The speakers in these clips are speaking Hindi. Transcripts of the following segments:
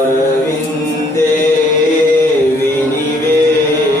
मुखारविन्दे विनिवेशयन्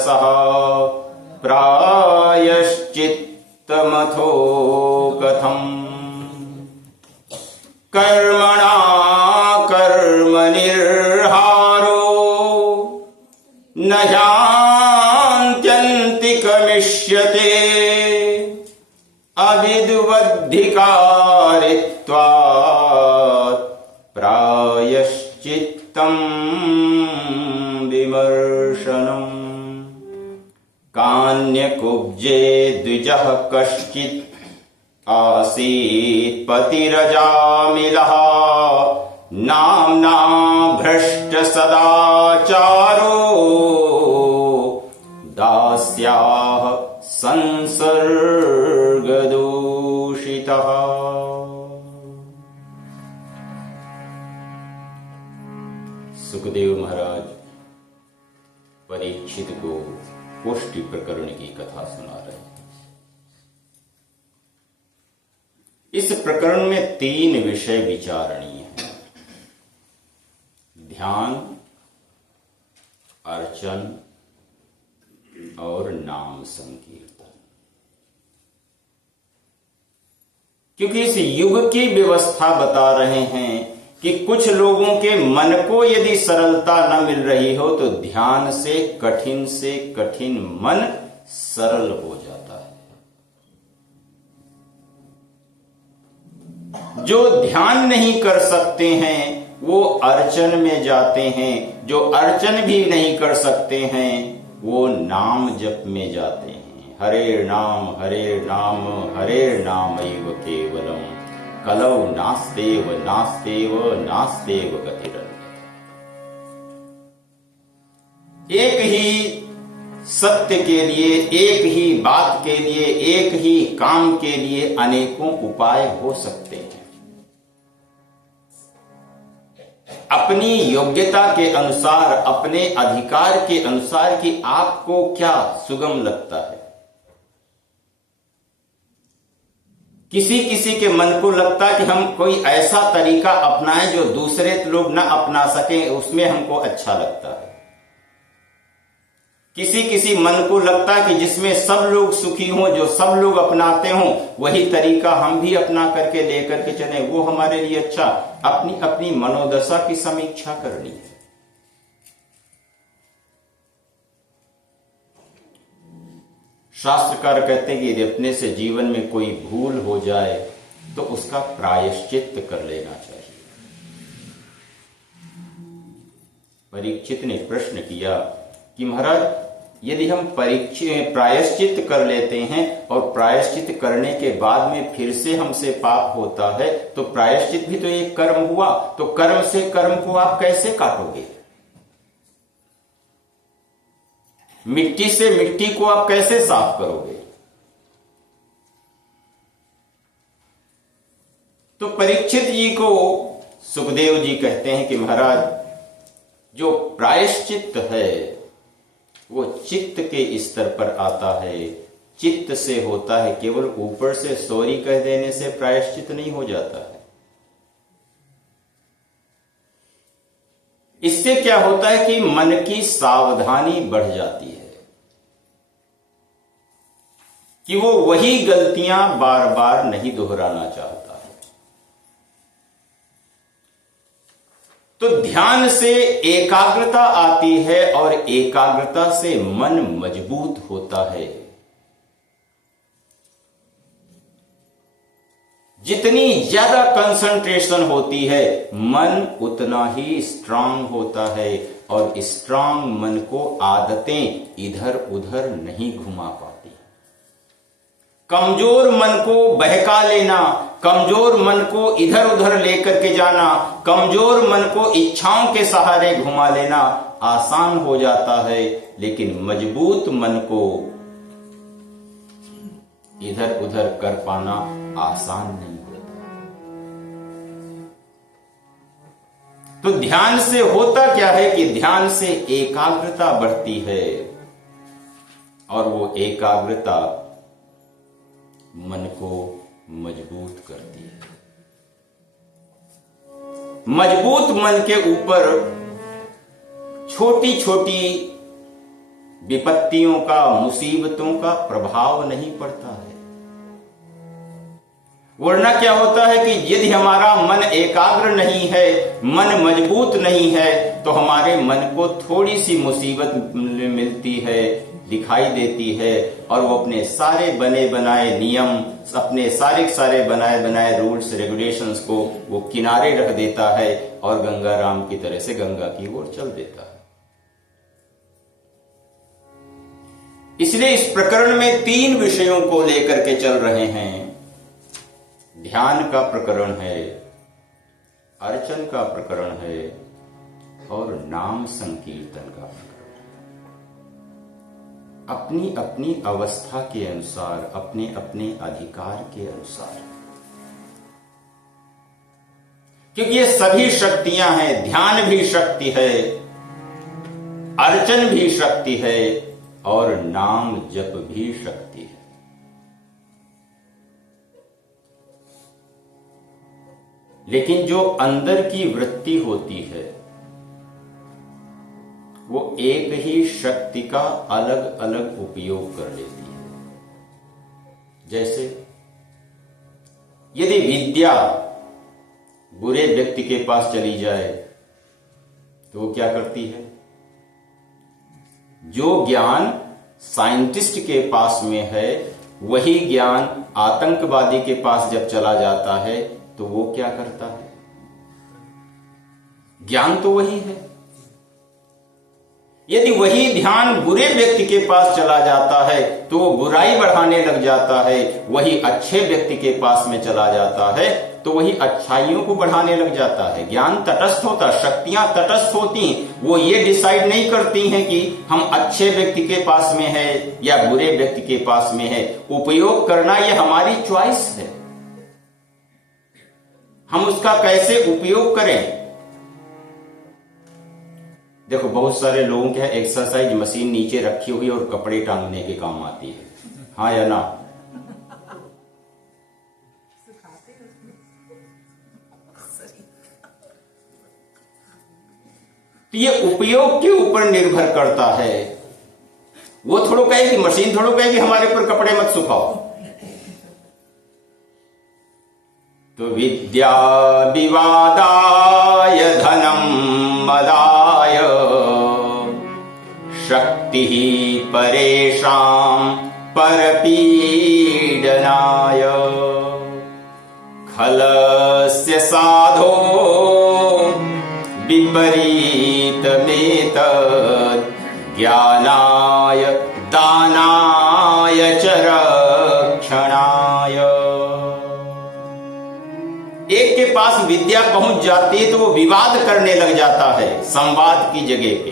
रसः प्रायश्चित्तमथो कथम् कर्मणा कर्मनिर्हारो न ह्यान्त्यन्तिकमिष्यते अविद्वद्धिकारित्वात् प्रायश्चित्तं विमर्शनम् कान्यकुब्जे द्विजः कश्चित् आसीत् पतिरजामिलः नाम्ना भ्रष्टसदाचारो दास्याः संसर्गदूषितः। सुखदेव महाराज परीक्षित को पुष्टि प्रकरण की कथा सुना रहे हैं। इस प्रकरण में 3 विषय विचारणीय हैं: ध्यान, अर्चन और नाम संकीर्तन। क्योंकि इस युग की व्यवस्था बता रहे हैं कि कुछ लोगों के मन को यदि सरलता न मिल रही हो तो ध्यान से कठिन मन सरल हो जाता है। जो ध्यान नहीं कर सकते हैं वो अर्चन में जाते हैं, जो अर्चन भी नहीं कर सकते हैं वो नाम जप में जाते हैं। हरे नाम एव केवलम कलौ नास्तेव गतिरन्यथा। एक ही सत्य के लिए, एक ही बात के लिए, एक ही काम के लिए अनेकों उपाय हो सकते हैं। अपनी योग्यता के अनुसार, अपने अधिकार के अनुसार कि आपको क्या सुगम लगता है। किसी के मन को लगता है कि हम कोई ऐसा तरीका अपनाएं जो दूसरे लोग ना अपना सकें, उसमें हमको अच्छा लगता है। किसी मन को लगता है कि जिसमें सब लोग सुखी हों, जो सब लोग अपनाते हों, वही तरीका हम भी अपना करके लेकर के चलें, वो हमारे लिए अच्छा। अपनी अपनी मनोदशा की समीक्षा करनी है। शास्त्रकार कहते हैं कि यदि अपने से जीवन में कोई भूल हो जाए तो उसका प्रायश्चित्त कर लेना चाहिए। परीक्षित ने प्रश्न किया कि महाराज, यदि हम प्रायश्चित्त कर लेते हैं और प्रायश्चित्त करने के बाद में फिर से हमसे पाप होता है तो प्रायश्चित्त भी तो एक कर्म हुआ, तो कर्म से कर्म को आप कैसे काटोगे? मिट्टी से मिट्टी को आप कैसे साफ करोगे? तो परीक्षित जी को सुखदेव जी कहते हैं कि महाराज, जो प्रायश्चित्त है वो चित्त के स्तर पर आता है, चित्त से होता है। केवल ऊपर से सॉरी कह देने से प्रायश्चित्त नहीं हो जाता है। इससे क्या होता है कि मन की सावधानी बढ़ जाती है कि वो वही गलतियां बार बार नहीं दोहराना चाहता है। तो ध्यान से एकाग्रता आती है और एकाग्रता से मन मजबूत होता है। जितनी ज्यादा कंसंट्रेशन होती है मन उतना ही स्ट्रांग होता है, और स्ट्रांग मन को आदतें इधर उधर नहीं घुमा पाती। कमजोर मन को बहका लेना, कमजोर मन को इधर उधर लेकर के जाना, कमजोर मन को इच्छाओं के सहारे घुमा लेना आसान हो जाता है, लेकिन मजबूत मन को इधर उधर कर पाना आसान नहीं होता। तो ध्यान से होता क्या है कि ध्यान से एकाग्रता बढ़ती है, और वो एकाग्रता मन को मजबूत करती है। मजबूत मन के ऊपर छोटी छोटी विपत्तियों का, मुसीबतों का प्रभाव नहीं पड़ता है। वरना क्या होता है कि यदि हमारा मन एकाग्र नहीं है, मन मजबूत नहीं है, तो हमारे मन को थोड़ी सी मुसीबत मिलती है, दिखाई देती है, और वो अपने सारे बने बनाए नियम, अपने सारे बनाए बनाए रूल्स रेगुलेशंस को वो किनारे रख देता है और गंगा राम की तरह से गंगा की ओर चल देता है। इसलिए इस प्रकरण में 3 विषयों को लेकर के चल रहे हैं। ध्यान का प्रकरण है, अर्चन का प्रकरण है, और नाम संकीर्तन का प्रकरण। अपनी अपनी अवस्था के अनुसार, अपने अपने अधिकार के अनुसार, क्योंकि ये सभी शक्तियां हैं। ध्यान भी शक्ति है, अर्चन भी शक्ति है, और नाम जप भी शक्ति है। लेकिन जो अंदर की वृत्ति होती है वो एक ही शक्ति का अलग अलग उपयोग कर लेती है। जैसे यदि विद्या बुरे व्यक्ति के पास चली जाए तो वो क्या करती है? जो ज्ञान साइंटिस्ट के पास में है वही ज्ञान आतंकवादी के पास जब चला जाता है तो वो क्या करता है? ज्ञान तो वही है। यदि वही ध्यान बुरे व्यक्ति के पास चला जाता है तो वो बुराई बढ़ाने लग जाता है, वही अच्छे व्यक्ति के पास में चला जाता है तो वही अच्छाइयों को बढ़ाने लग जाता है। ज्ञान तटस्थ होता, शक्तियां तटस्थ होती, वो ये डिसाइड नहीं करती हैं कि हम अच्छे व्यक्ति के पास में है या बुरे व्यक्ति के पास में है। उपयोग करना ये हमारी चॉइस है, हम उसका कैसे उपयोग करें। देखो बहुत सारे लोगों के एक्सरसाइज मशीन नीचे रखी हुई और कपड़े टांगने के काम आती है, हाँ या ना? तो ये उपयोग के ऊपर निर्भर करता है। वो थोड़ा कहेगी, मशीन थोड़ा कहेगी हमारे ऊपर कपड़े मत सुखाओ। तो विद्या विवादाय धनम मदाय शक्ति परेषां परपीडनाय खलस्य साधो विपरीतमेतद् ज्ञानाय दानाय च रक्षणाय। एक के पास विद्या पहुंच जाती है तो वो विवाद करने लग जाता है संवाद की जगह पे।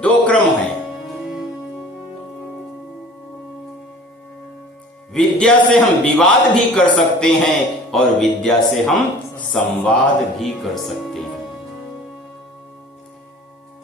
2 क्रम है, विद्या से हम विवाद भी कर सकते हैं और विद्या से हम संवाद भी कर सकते हैं।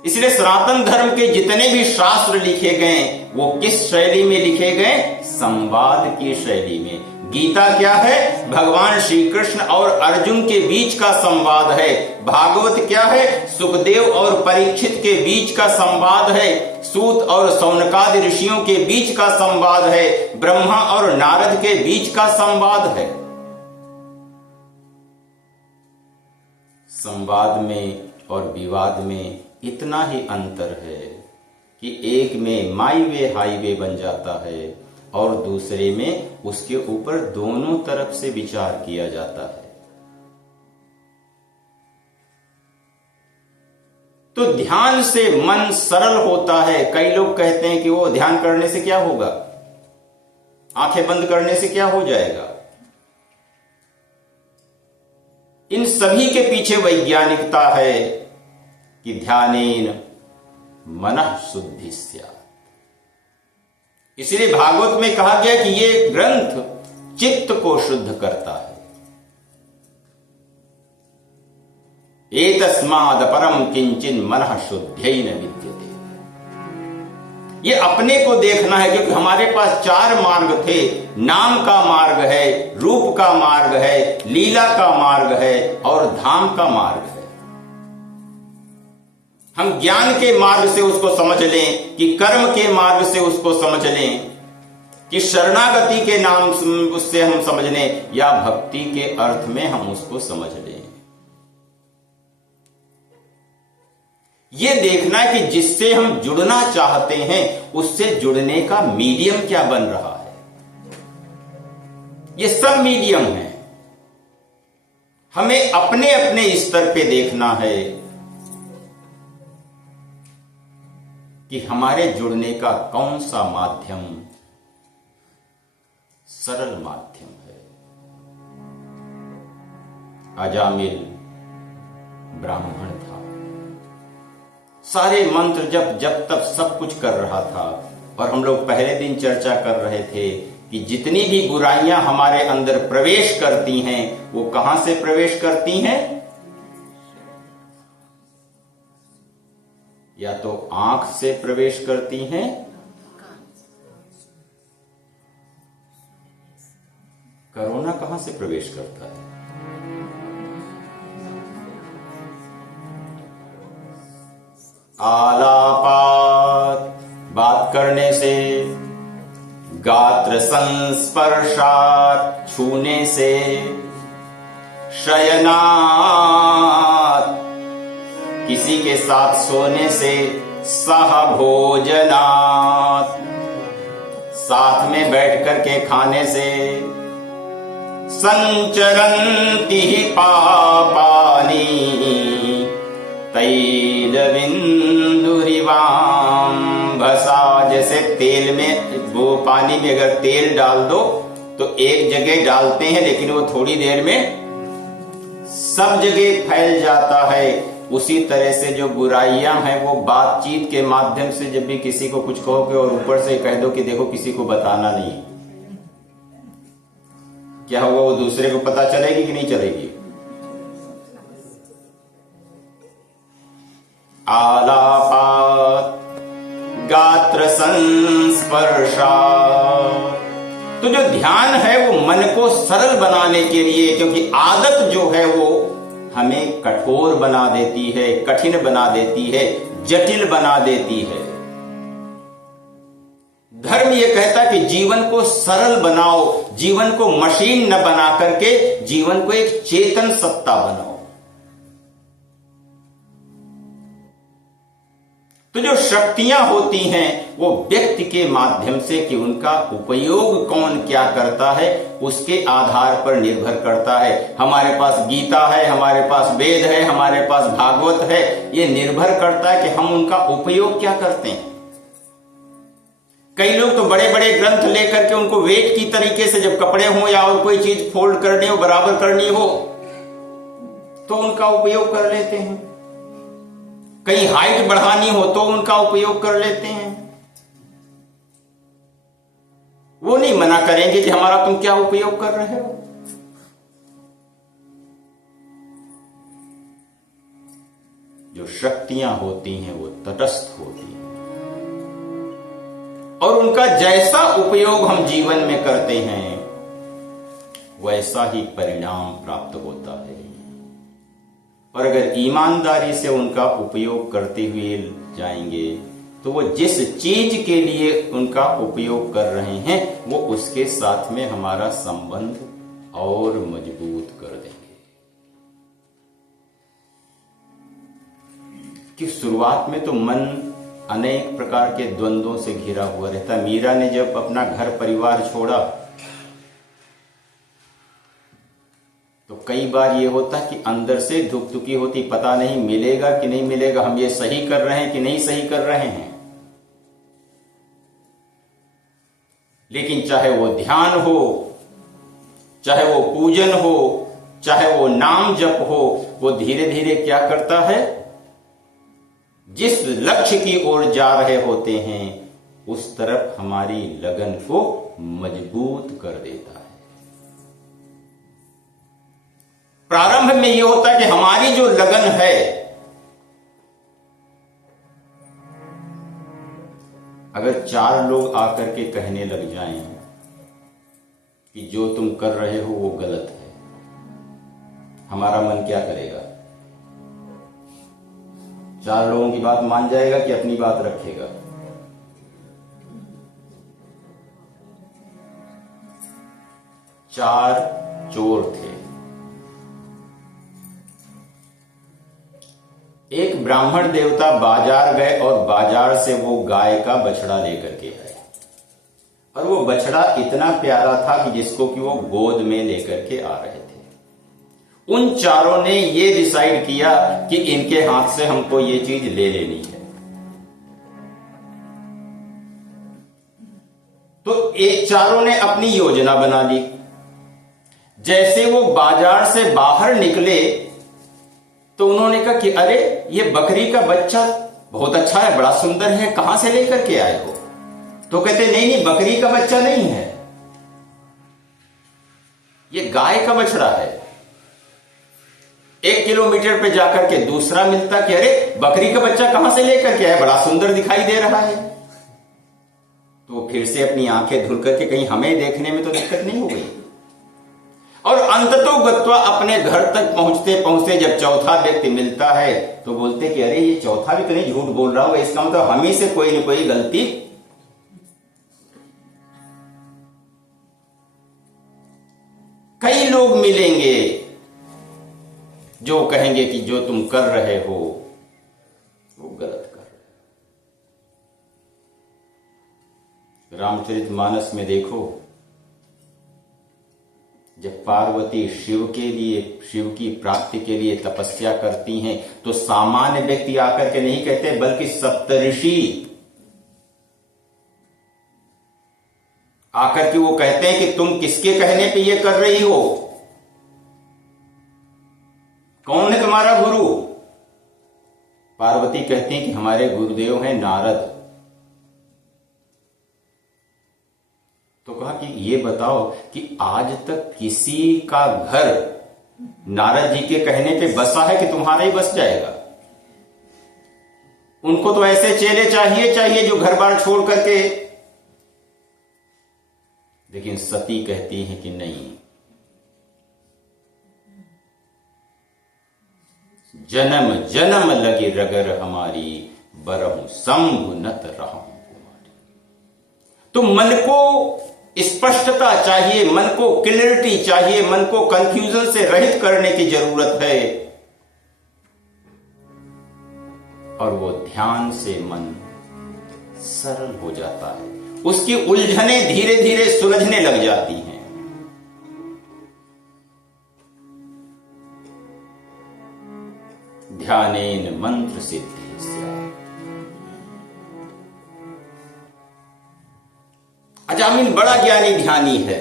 इसलिए सनातन धर्म के जितने भी शास्त्र लिखे गए वो किस शैली में लिखे गए? संवाद की शैली में। गीता क्या है? भगवान श्री कृष्ण और अर्जुन के बीच का संवाद है। भागवत क्या है? सुखदेव और परीक्षित के बीच का संवाद है। सूत और सौनकादि ऋषियों के बीच का संवाद है। ब्रह्मा और नारद के बीच का संवाद है। संवाद में और विवाद में इतना ही अंतर है कि एक में माई वे हाईवे बन जाता है और दूसरे में उसके ऊपर दोनों तरफ से विचार किया जाता है। तो ध्यान से मन सरल होता है। कई लोग कहते हैं कि वो ध्यान करने से क्या होगा, आंखें बंद करने से क्या हो जाएगा। इन सभी के पीछे वैज्ञानिकता है कि ध्यानेन मनः शुद्धि स्यात्। इसलिए भागवत में कहा गया कि ये ग्रंथ चित्त को शुद्ध करता है। एतस्माद् परम किंचिन मनः शुद्ध्यै न विद्यते। ये अपने को देखना है, क्योंकि हमारे पास 4 मार्ग थे। नाम का मार्ग है, रूप का मार्ग है, लीला का मार्ग है और धाम का मार्ग है। हम ज्ञान के मार्ग से उसको समझ लें कि कर्म के मार्ग से उसको समझ लें कि शरणागति के नाम उससे हम समझ लें या भक्ति के अर्थ में हम उसको समझ लें। ये देखना है कि जिससे हम जुड़ना चाहते हैं उससे जुड़ने का मीडियम क्या बन रहा है। ये सब मीडियम है, हमें अपने अपने स्तर पे देखना है कि हमारे जुड़ने का कौन सा माध्यम सरल माध्यम है। अजामिल ब्राह्मण था, सारे मंत्र जब तब सब कुछ कर रहा था। और हम लोग पहले दिन चर्चा कर रहे थे कि जितनी भी बुराइयां हमारे अंदर प्रवेश करती हैं वो कहां से प्रवेश करती हैं? या तो आंख से प्रवेश करती हैं, कोरोना कहां से प्रवेश करता है? आलापात, बात करने से, गात्र संस्पर्शात, छूने से, शयनात, किसी के साथ सोने से, सहभोजनात, साथ में बैठ कर के खाने से, संचरन्ति ही पापानि तैलबिंदुरिवाम्भसा। जैसे तेल में, वो पानी में अगर तेल डाल दो तो एक जगह डालते हैं लेकिन वो थोड़ी देर में सब जगह फैल जाता है। उसी तरह से जो बुराइयां हैं वो बातचीत के माध्यम से, जब भी किसी को कुछ कहोगे और ऊपर से कह दो कि देखो किसी को बताना नहीं, क्या होगा? वो दूसरे को पता चलेगी कि नहीं चलेगी? आलापात, गात्र संस्पर्शा। तो जो ध्यान है वो मन को सरल बनाने के लिए, क्योंकि आदत जो है वो हमें कठोर बना देती है, कठिन बना देती है, जटिल बना देती है। धर्म ये कहता है कि जीवन को सरल बनाओ, जीवन को मशीन न बना करके जीवन को एक चेतन सत्ता बनाओ। तो जो शक्तियां होती हैं वो व्यक्ति के माध्यम से, कि उनका उपयोग कौन क्या करता है उसके आधार पर निर्भर करता है। हमारे पास गीता है, हमारे पास वेद है, हमारे पास भागवत है, ये निर्भर करता है कि हम उनका उपयोग क्या करते हैं। कई लोग तो बड़े बड़े ग्रंथ लेकर के उनको वेट की तरीके से, जब कपड़े हो या और कोई चीज फोल्ड करनी हो, बराबर करनी हो, तो उनका उपयोग कर लेते हैं। कहीं हाइट बढ़ानी हो तो उनका उपयोग कर लेते हैं। वो नहीं मना करेंगे कि हमारा तुम क्या उपयोग कर रहे हो। जो शक्तियां होती हैं वो तटस्थ होती हैं और उनका जैसा उपयोग हम जीवन में करते हैं वैसा ही परिणाम प्राप्त होता है। और अगर ईमानदारी से उनका उपयोग करते हुए जाएंगे तो वो जिस चीज के लिए उनका उपयोग कर रहे हैं वो उसके साथ में हमारा संबंध और मजबूत कर देंगे। कि शुरुआत में तो मन अनेक प्रकार के द्वंद्वों से घिरा हुआ रहता। मीरा ने जब अपना घर परिवार छोड़ा तो कई बार ये होता कि अंदर से धुकधुकी होती, पता नहीं मिलेगा कि नहीं मिलेगा, हम ये सही कर रहे हैं कि नहीं सही कर रहे हैं। लेकिन चाहे वो ध्यान हो, चाहे वो पूजन हो, चाहे वो नाम जप हो, वो धीरे धीरे क्या करता है, जिस लक्ष्य की ओर जा रहे होते हैं उस तरफ हमारी लगन को मजबूत कर देता है। प्रारंभ में यह होता है कि हमारी जो लगन है, अगर 4 लोग आकर के कहने लग जाएं कि जो तुम कर रहे हो वो गलत है, हमारा मन क्या करेगा? 4 लोगों की बात मान जाएगा कि अपनी बात रखेगा? चार चोर थे। एक ब्राह्मण देवता बाजार गए और बाजार से वो गाय का बछड़ा लेकर के आए, और वो बछड़ा इतना प्यारा था कि जिसको कि वो गोद में लेकर के आ रहे थे। उन चारों ने ये डिसाइड किया कि इनके हाथ से हमको ये चीज ले लेनी है। तो एक चारों ने अपनी योजना बना ली। जैसे वो बाजार से बाहर निकले तो उन्होंने कहा कि अरे ये बकरी का बच्चा बहुत अच्छा है, बड़ा सुंदर है, कहां से लेकर के आए हो? तो कहते नहीं नहीं, बकरी का बच्चा नहीं है, ये गाय का बछड़ा है। 1 किलोमीटर पे जाकर के दूसरा मिलता कि अरे बकरी का बच्चा कहां से लेकर के आए, बड़ा सुंदर दिखाई दे रहा है। तो फिर से अपनी आंखें धुल करके कहीं हमें देखने में तो दिक्कत नहीं हो गई। और अंततो गत्वा अपने घर तक पहुंचते पहुंचते जब चौथा व्यक्ति मिलता है तो बोलते कि अरे ये चौथा भी तो नहीं झूठ बोल रहा होगा, इसका मतलब हम ही से कोई न कोई गलती। कई लोग मिलेंगे जो कहेंगे कि जो तुम कर रहे हो वो गलत कर रहे हो। रामचरितमानस में देखो, जब पार्वती शिव के लिए, शिव की प्राप्ति के लिए तपस्या करती हैं तो सामान्य व्यक्ति आकर के नहीं कहते, बल्कि सप्तऋषि आकर के वो कहते हैं कि तुम किसके कहने पे ये कर रही हो, कौन है तुम्हारा गुरु? पार्वती कहती हैं कि हमारे गुरुदेव हैं नारद। तो कहा कि ये बताओ कि आज तक किसी का घर नारद जी के कहने पे बसा है कि तुम्हारा ही बस जाएगा? उनको तो ऐसे चेले चाहिए जो घर बार छोड़ करके। लेकिन सती कहती है कि नहीं, जन्म जन्म लगी रगर हमारी, बरहु शंभु नत रहूं कुमारी। तो मन को स्पष्टता चाहिए, मन को क्लियरिटी चाहिए, मन को कंफ्यूजन से रहित करने की जरूरत है। और वो ध्यान से मन सरल हो जाता है, उसकी उलझने धीरे धीरे सुलझने लग जाती हैं। ध्यानेन मंत्र सिद्धि स्यात्। अजामिल बड़ा ज्ञानी ध्यानी है,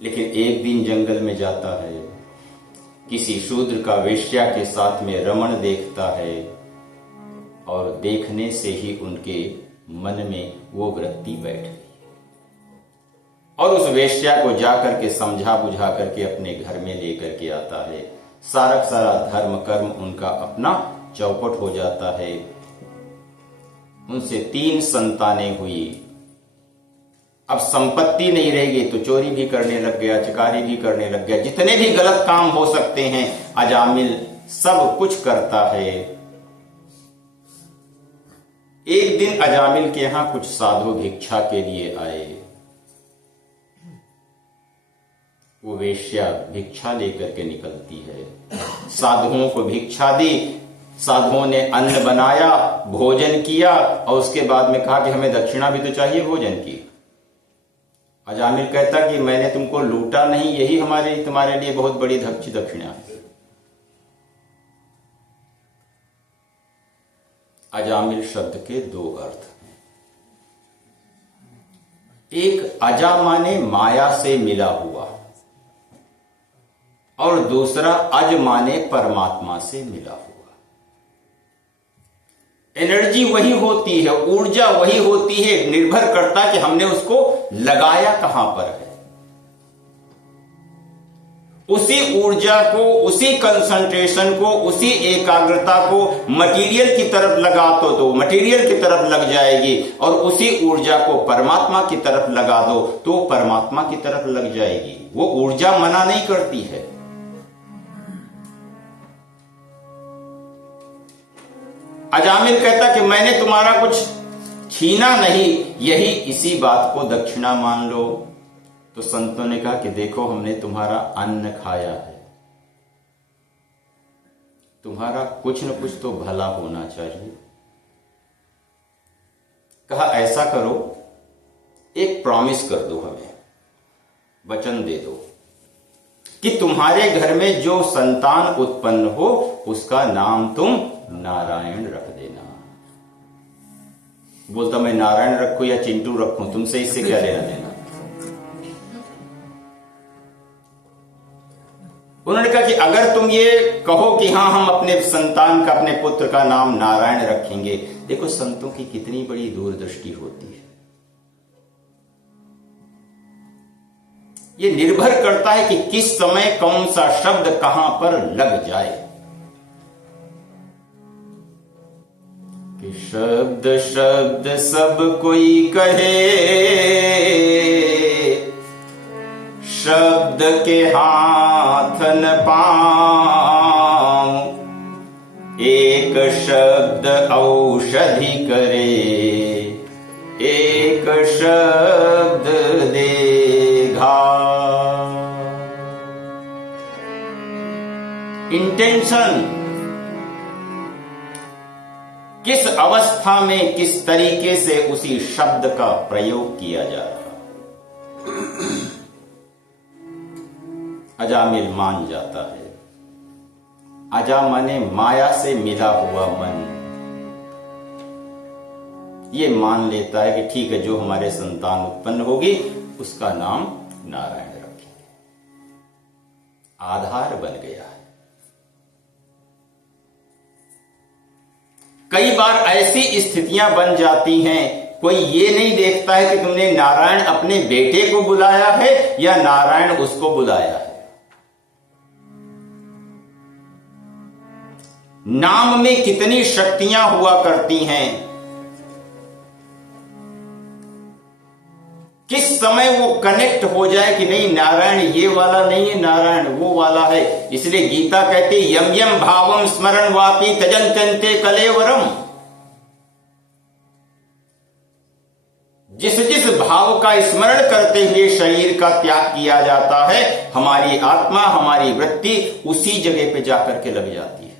लेकिन एक दिन जंगल में जाता है, किसी शूद्र का वेश्या के साथ में रमण देखता है, और देखने से ही उनके मन में वो वृत्ति बैठ गई, और उस वेश्या को जाकर के समझा बुझा करके अपने घर में लेकर के आता है। सारा सारा धर्म कर्म उनका अपना चौपट हो जाता है। उनसे 3 संतानें हुई। अब संपत्ति नहीं रहेगी तो चोरी भी करने लग गया, चकारी भी करने लग गया, जितने भी गलत काम हो सकते हैं अजामिल सब कुछ करता है। एक दिन अजामिल के यहां कुछ साधु भिक्षा के लिए आए। वो वेश्या भिक्षा लेकर के निकलती है, साधुओं को भिक्षा दी, साधुओं ने अन्न बनाया, भोजन किया, और उसके बाद में कहा कि हमें दक्षिणा भी तो चाहिए भोजन की। अजामिल कहता कि मैंने तुमको लूटा नहीं, यही तुम्हारे लिए बहुत बड़ी दक्षिणा है। अजामिल शब्द के 2 अर्थ हैं। एक अजा माने माया से मिला हुआ, और दूसरा अज माने परमात्मा से मिला हुआ। एनर्जी वही होती है, ऊर्जा वही होती है, निर्भर करता कि हमने उसको लगाया कहां पर है। उसी ऊर्जा को, उसी कंसंट्रेशन को, उसी एकाग्रता को मटेरियल की तरफ लगा तो मटेरियल की तरफ लग जाएगी, और उसी ऊर्जा को परमात्मा की तरफ लगा दो तो परमात्मा की तरफ लग जाएगी। वो ऊर्जा मना नहीं करती है। अजामिल कहता कि मैंने तुम्हारा कुछ छीना नहीं, यही इसी बात को दक्षिणा मान लो। तो संतों ने कहा कि देखो हमने तुम्हारा अन्न खाया है, तुम्हारा कुछ न कुछ तो भला होना चाहिए। कहा ऐसा करो, एक प्रॉमिस कर दो, हमें वचन दे दो कि तुम्हारे घर में जो संतान उत्पन्न हो उसका नाम तुम नारायण रख देना। बोलता मैं नारायण रखूं या चिंटू रखूं, तुमसे इससे क्या लेना देना। उन्होंने कहा कि अगर तुम ये कहो कि हां हम अपने संतान का, अपने पुत्र का नाम नारायण रखेंगे। देखो संतों की कितनी बड़ी दूरदृष्टि होती है। ये निर्भर करता है कि किस समय कौन सा शब्द कहां पर लग जाए। कि शब्द शब्द सब कोई कहे, शब्द के हाथ न पांव, एक शब्द औषधि करे, एक शब्द दे इंटेंशन, किस अवस्था में किस तरीके से उसी शब्द का प्रयोग किया जा रहा। अजामिल मान जाता है। अजा माने माया से मिला हुआ मन। ये मान लेता है कि ठीक है, जो हमारे संतान उत्पन्न होगी उसका नाम नारायण रखेंगे। आधार बन गया है। कई बार ऐसी स्थितियां बन जाती हैं, कोई ये नहीं देखता है कि तुमने नारायण अपने बेटे को बुलाया है या नारायण उसको बुलाया है। नाम में कितनी शक्तियां हुआ करती हैं, किस समय वो कनेक्ट हो जाए कि नहीं नारायण ये वाला नहीं है, नारायण वो वाला है। इसलिए गीता कहती यम यम भावम स्मरण वापी त्यजन्ते कलेवरम। जिस जिस भाव का स्मरण करते हुए शरीर का त्याग किया जाता है, हमारी आत्मा, हमारी वृत्ति उसी जगह पे जाकर के लग जाती है।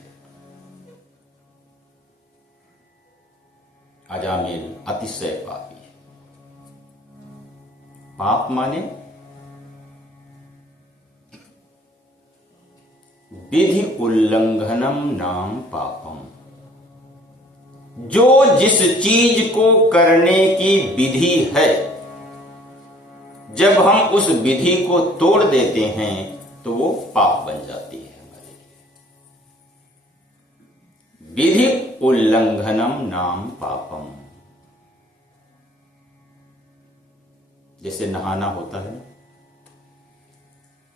अजामिल अतिशय पापी। पाप माने विधि उल्लंघनम नाम पापम। जो जिस चीज को करने की विधि है, जब हम उस विधि को तोड़ देते हैं तो वो पाप बन जाती है हमारे लिए। विधि उल्लंघनम नाम पापम। जैसे नहाना होता है,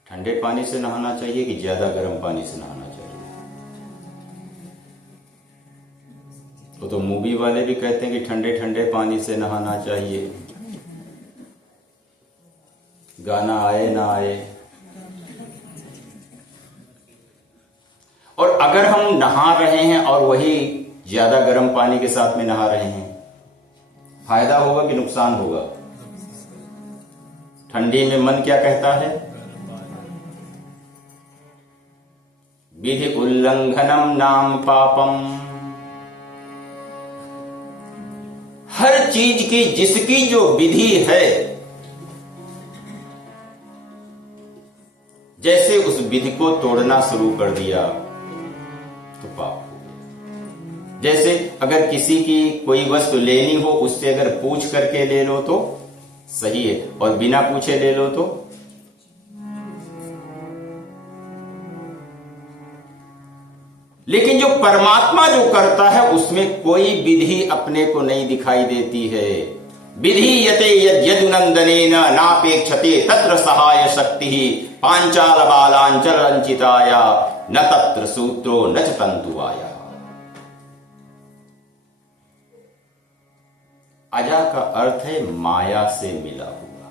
ठंडे पानी से नहाना चाहिए कि ज्यादा गर्म पानी से नहाना चाहिए। तो मूवी वाले भी कहते हैं कि ठंडे ठंडे पानी से नहाना चाहिए, गाना आए ना आए। और अगर हम नहा रहे हैं और वही ज्यादा गर्म पानी के साथ में नहा रहे हैं, फायदा होगा कि नुकसान होगा? ठंडी में मन क्या कहता है? विधि उल्लंघनम नाम पापम। हर चीज की जिसकी जो विधि है, जैसे उस विधि को तोड़ना शुरू कर दिया तो पाप हो गया। जैसे अगर किसी की कोई वस्तु लेनी हो, उससे अगर पूछ करके ले लो तो सही है, और बिना पूछे ले लो तो। लेकिन जो परमात्मा जो करता है उसमें कोई विधि अपने को नहीं दिखाई देती है। विधि यते यद्यदुनंदनेन नापेक्षते तत्र सहाय शक्ति पांचाल बालांचल रंचिताया न तत्र सूत्रो न च तंतुवाया। अजा का अर्थ है माया से मिला हुआ।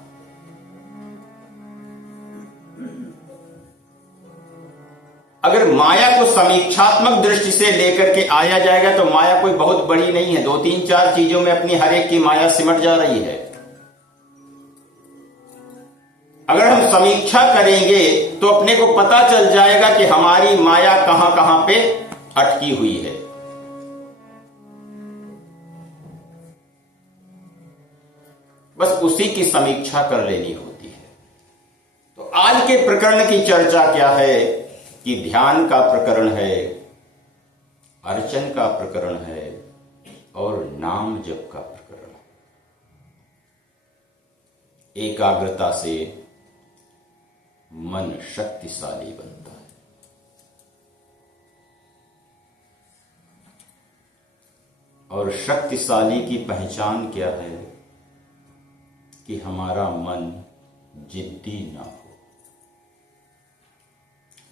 अगर माया को समीक्षात्मक दृष्टि से लेकर के आया जाएगा तो माया कोई बहुत बड़ी नहीं है, 2-3-4 चीजों में अपनी हर एक की माया सिमट जा रही है। अगर हम समीक्षा करेंगे तो अपने को पता चल जाएगा कि हमारी माया कहां कहां पे अटकी हुई है। बस उसी की समीक्षा कर लेनी होती है। तो आज के प्रकरण की चर्चा क्या है कि ध्यान का प्रकरण है, अर्चन का प्रकरण है और नाम जप का प्रकरण है। एकाग्रता से मन शक्तिशाली बनता है। और शक्तिशाली की पहचान क्या है कि हमारा मन जिद्दी ना हो।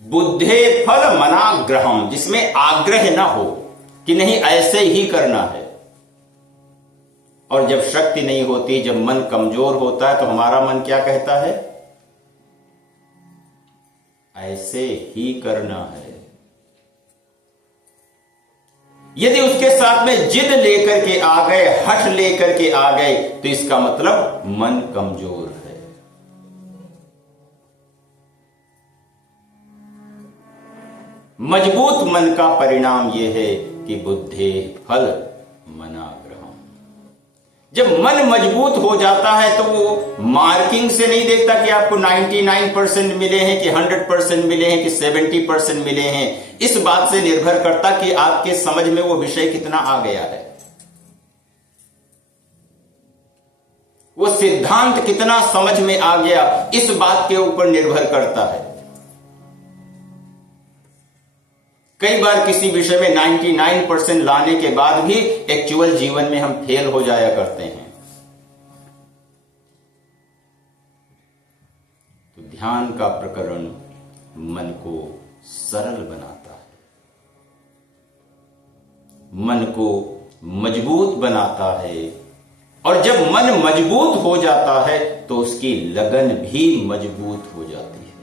बुद्धे फल मनाग्रहम, जिसमें आग्रह ना हो कि नहीं ऐसे ही करना है। और जब शक्ति नहीं होती, जब मन कमजोर होता है तो हमारा मन क्या कहता है? ऐसे ही करना है। यदि उसके साथ में जिद लेकर के आ गए, हठ लेकर के आ गए, तो इसका मतलब मन कमजोर है। मजबूत मन का परिणाम यह है कि बुद्धे फल मनाग्रहम। जब मन मजबूत हो जाता है तो वो मार्किंग से नहीं देखता कि आपको 99% मिले हैं कि 100% मिले हैं कि 70% मिले हैं। इस बात से निर्भर करता कि आपके समझ में वो विषय कितना आ गया है, वो सिद्धांत कितना समझ में आ गया, इस बात के ऊपर निर्भर करता है। कई बार किसी विषय में 99% लाने के बाद भी एक्चुअल जीवन में हम फेल हो जाया करते हैं। तो ध्यान का प्रकरण मन को सरल बनाता है, मन को मजबूत बनाता है। और जब मन मजबूत हो जाता है तो उसकी लगन भी मजबूत हो जाती है।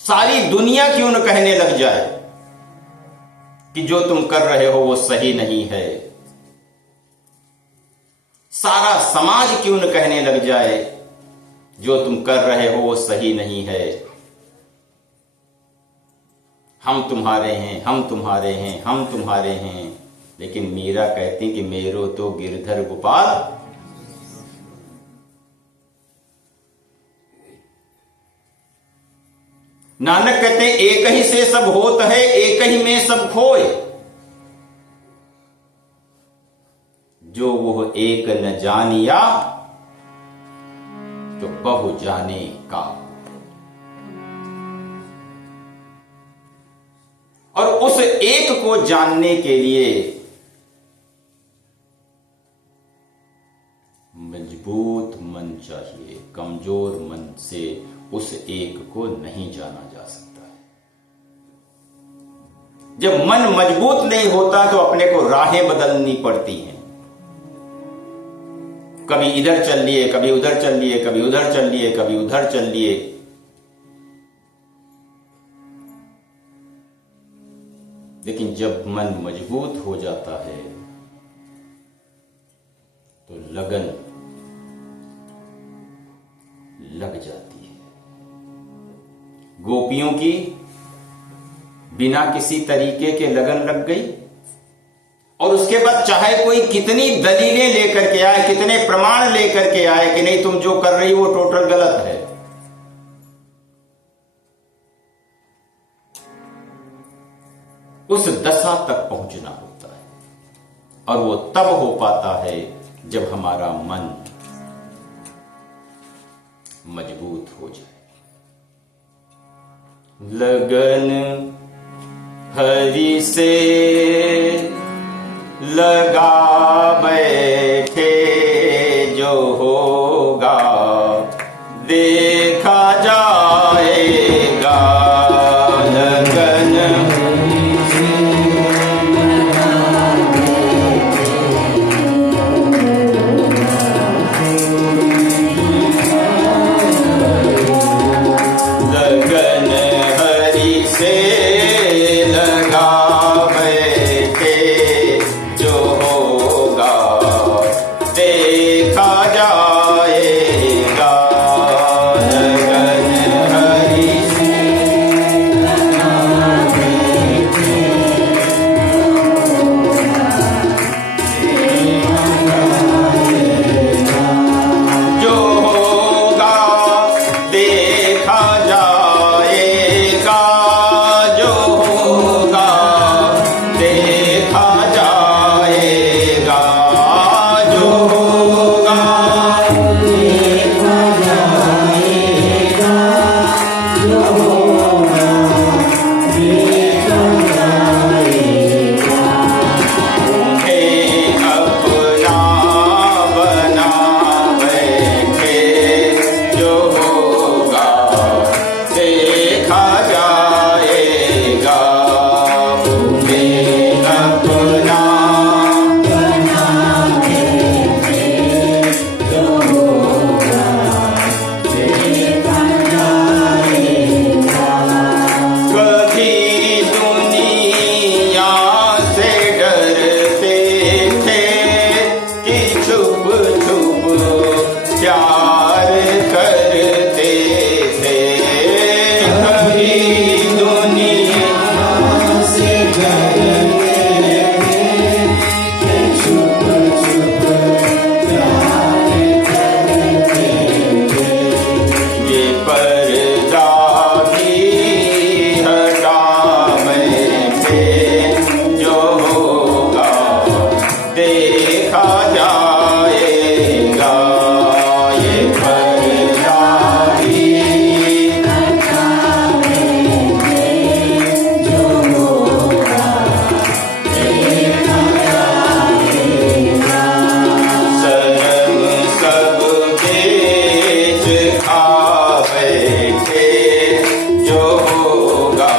सारी दुनिया क्यों न कहने लग जाए कि जो तुम कर रहे हो वो सही नहीं है, सारा समाज क्यों न कहने लग जाए जो तुम कर रहे हो वो सही नहीं है, हम तुम्हारे हैं, हम तुम्हारे हैं, हम तुम्हारे हैं। लेकिन मीरा कहती कि मेरो तो गिरधर गोपाल। नानक कहते हैं एक ही से सब होत है, एक ही में सब खोए। जो वो एक न जानिया तो बहु जाने का। और उस एक को जानने के लिए मजबूत मन चाहिए। कमजोर मन से उस एक को नहीं जाना जा सकता है। जब मन मजबूत नहीं होता तो अपने को राहें बदलनी पड़ती हैं। कभी इधर चल लिए, कभी उधर चल लिए, कभी उधर चल लिए, कभी उधर चल लिए। लेकिन जब मन मजबूत हो जाता है तो लगन लग जाती है। गोपियों की बिना किसी तरीके के लगन लग गई, और उसके बाद चाहे कोई कितनी दलीलें लेकर के आए, कितने प्रमाण लेकर के आए कि नहीं तुम जो कर रही हो वो टोटल गलत है, उस दशा तक पहुंचना होता है। और वो तब हो पाता है जब हमारा मन मजबूत हो जाए। लगन हरि से लगा बैठे जो होगा देखा जाएगा। लगन लगन हरि से छुप छुप प्यार करते थे, कभी दुनिया से डरते थे, छुप छुप प्यार करते थे। ये पर्दा भी हटावे थे, जो होगा देखा जाएगा। ये पर्दा भी हटावे थे, जो होगा देखा जाएगा। सनम सब बेच खावे थे, जो होगा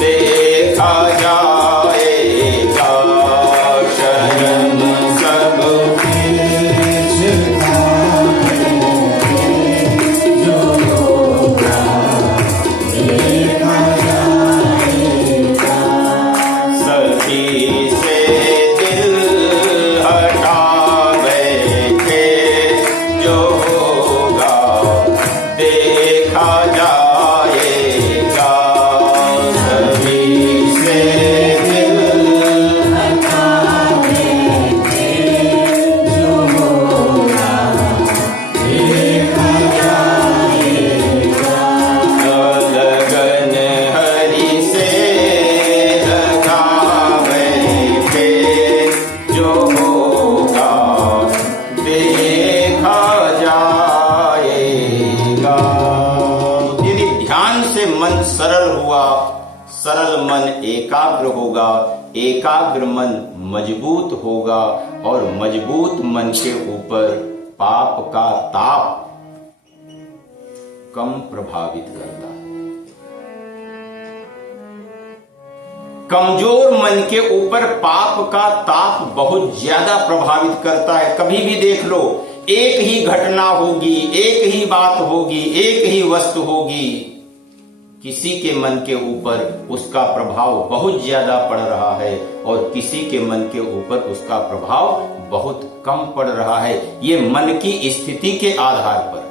देखा जाएगा। शर्म सब बेच खावे थे, जो होगा देखा जाएगा। सखी से दिल हटावे थे, जो होगा देखा जाएगा। सखी से दिल हटावे थे, जो होगा देखा जाएगा। लगन हरि से लगावे थे, जो होगा देखा जाएगा। यदि ध्यान से मन सरल हुआ, सरल मन एकाग्र होगा, एकाग्र मन मजबूत होगा, और मजबूत मन के ऊपर पाप का ताप कम प्रभावित करता है। कमजोर मन के ऊपर पाप का ताप बहुत ज्यादा प्रभावित करता है। कभी भी देख लो, एक ही घटना होगी, एक ही बात होगी, एक ही वस्तु होगी, किसी के मन के ऊपर उसका प्रभाव बहुत ज्यादा पड़ रहा है और किसी के मन के ऊपर उसका प्रभाव बहुत कम पड़ रहा है। ये मन की स्थिति के आधार पर है।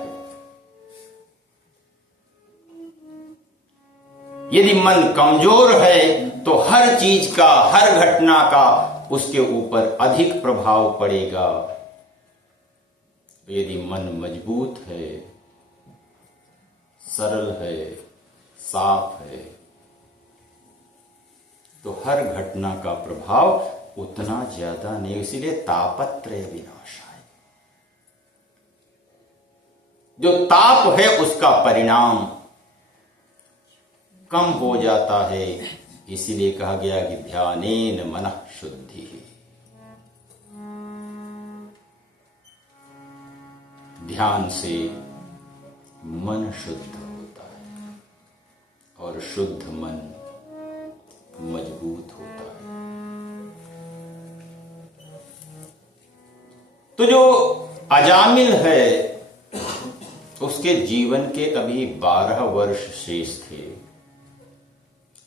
यदि मन कमजोर है तो हर चीज का, हर घटना का उसके ऊपर अधिक प्रभाव पड़ेगा। यदि मन मजबूत है, सरल है, साफ है, तो हर घटना का प्रभाव उतना ज्यादा नहीं। इसीलिए तापत्रय विनाशाय, जो ताप है उसका परिणाम कम हो जाता है। इसीलिए कहा गया कि ध्यानेन मनः शुद्धि। ध्यान से मन शुद्ध होता है और शुद्ध मन मजबूत होता है। तो जो अजामिल है उसके जीवन के अभी 12 वर्ष शेष थे,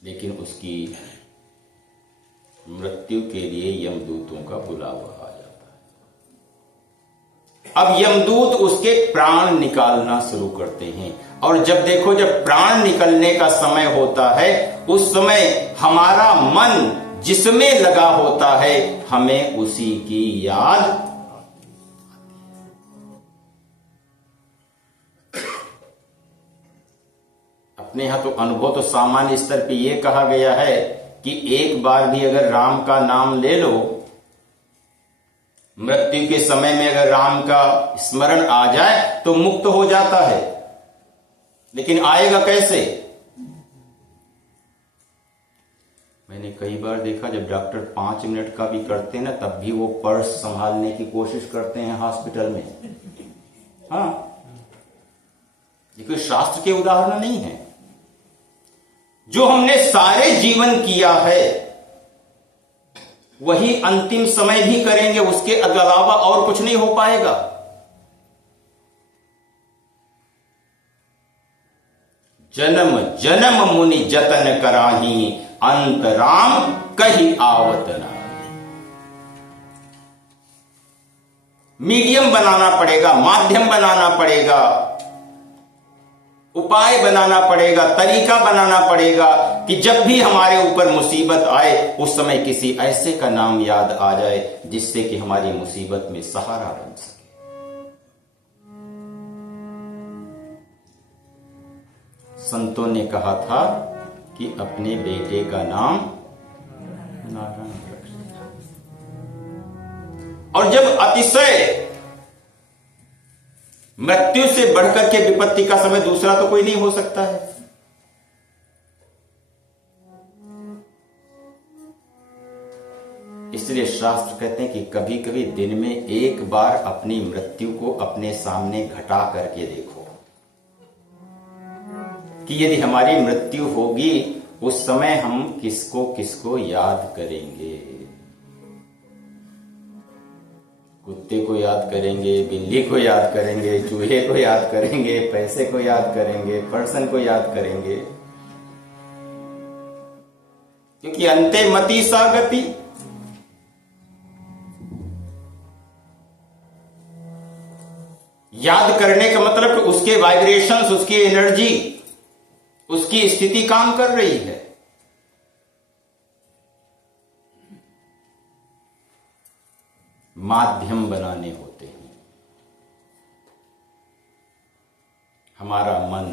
लेकिन उसकी मृत्यु के लिए यमदूतों का बुलावा आ जाता है। अब यमदूत उसके प्राण निकालना शुरू करते हैं, और जब देखो, जब प्राण निकलने का समय होता है, उस समय हमारा मन जिसमें लगा होता है, हमें उसी की याद अपने यहां तो अनुभव तो सामान्य स्तर पे ये कहा गया है कि एक बार भी अगर राम का नाम ले लो, मृत्यु के समय में अगर राम का स्मरण आ जाए तो मुक्त हो जाता है। लेकिन आएगा कैसे? मैंने कई बार देखा, जब डॉक्टर 5 मिनट का भी करते हैं ना, तब भी वो पर्स संभालने की कोशिश करते हैं हॉस्पिटल में। हाँ, ये कोई शास्त्र के उदाहरण नहीं है। जो हमने सारे जीवन किया है वही अंतिम समय भी करेंगे, उसके अलावा और कुछ नहीं हो पाएगा। जन्म जन्म मुनि जतन कराही, अंत राम कही आवत नाही। मीडियम बनाना पड़ेगा, माध्यम बनाना पड़ेगा, उपाय बनाना पड़ेगा, तरीका बनाना पड़ेगा कि जब भी हमारे ऊपर मुसीबत आए उस समय किसी ऐसे का नाम याद आ जाए जिससे कि हमारी मुसीबत में सहारा बन सके। संतों ने कहा था कि अपने बेटे का नाम नारायण रख दिया। और जब अतिशय मृत्यु से बढ़कर के विपत्ति का समय दूसरा तो कोई नहीं हो सकता है। इसलिए शास्त्र कहते हैं कि कभी कभी दिन में एक बार अपनी मृत्यु को अपने सामने घटा करके देखो कि यदि हमारी मृत्यु होगी उस समय हम किसको किसको याद करेंगे। कुत्ते को याद करेंगे, बिल्ली को याद करेंगे, चूहे को याद करेंगे, पैसे को याद करेंगे, पर्सन को याद करेंगे, क्योंकि अंते मति सा गति। याद करने का मतलब कि उसके वाइब्रेशंस, उसकी एनर्जी, उसकी स्थिति काम कर रही है। माध्यम बनाने होते हैं। हमारा मन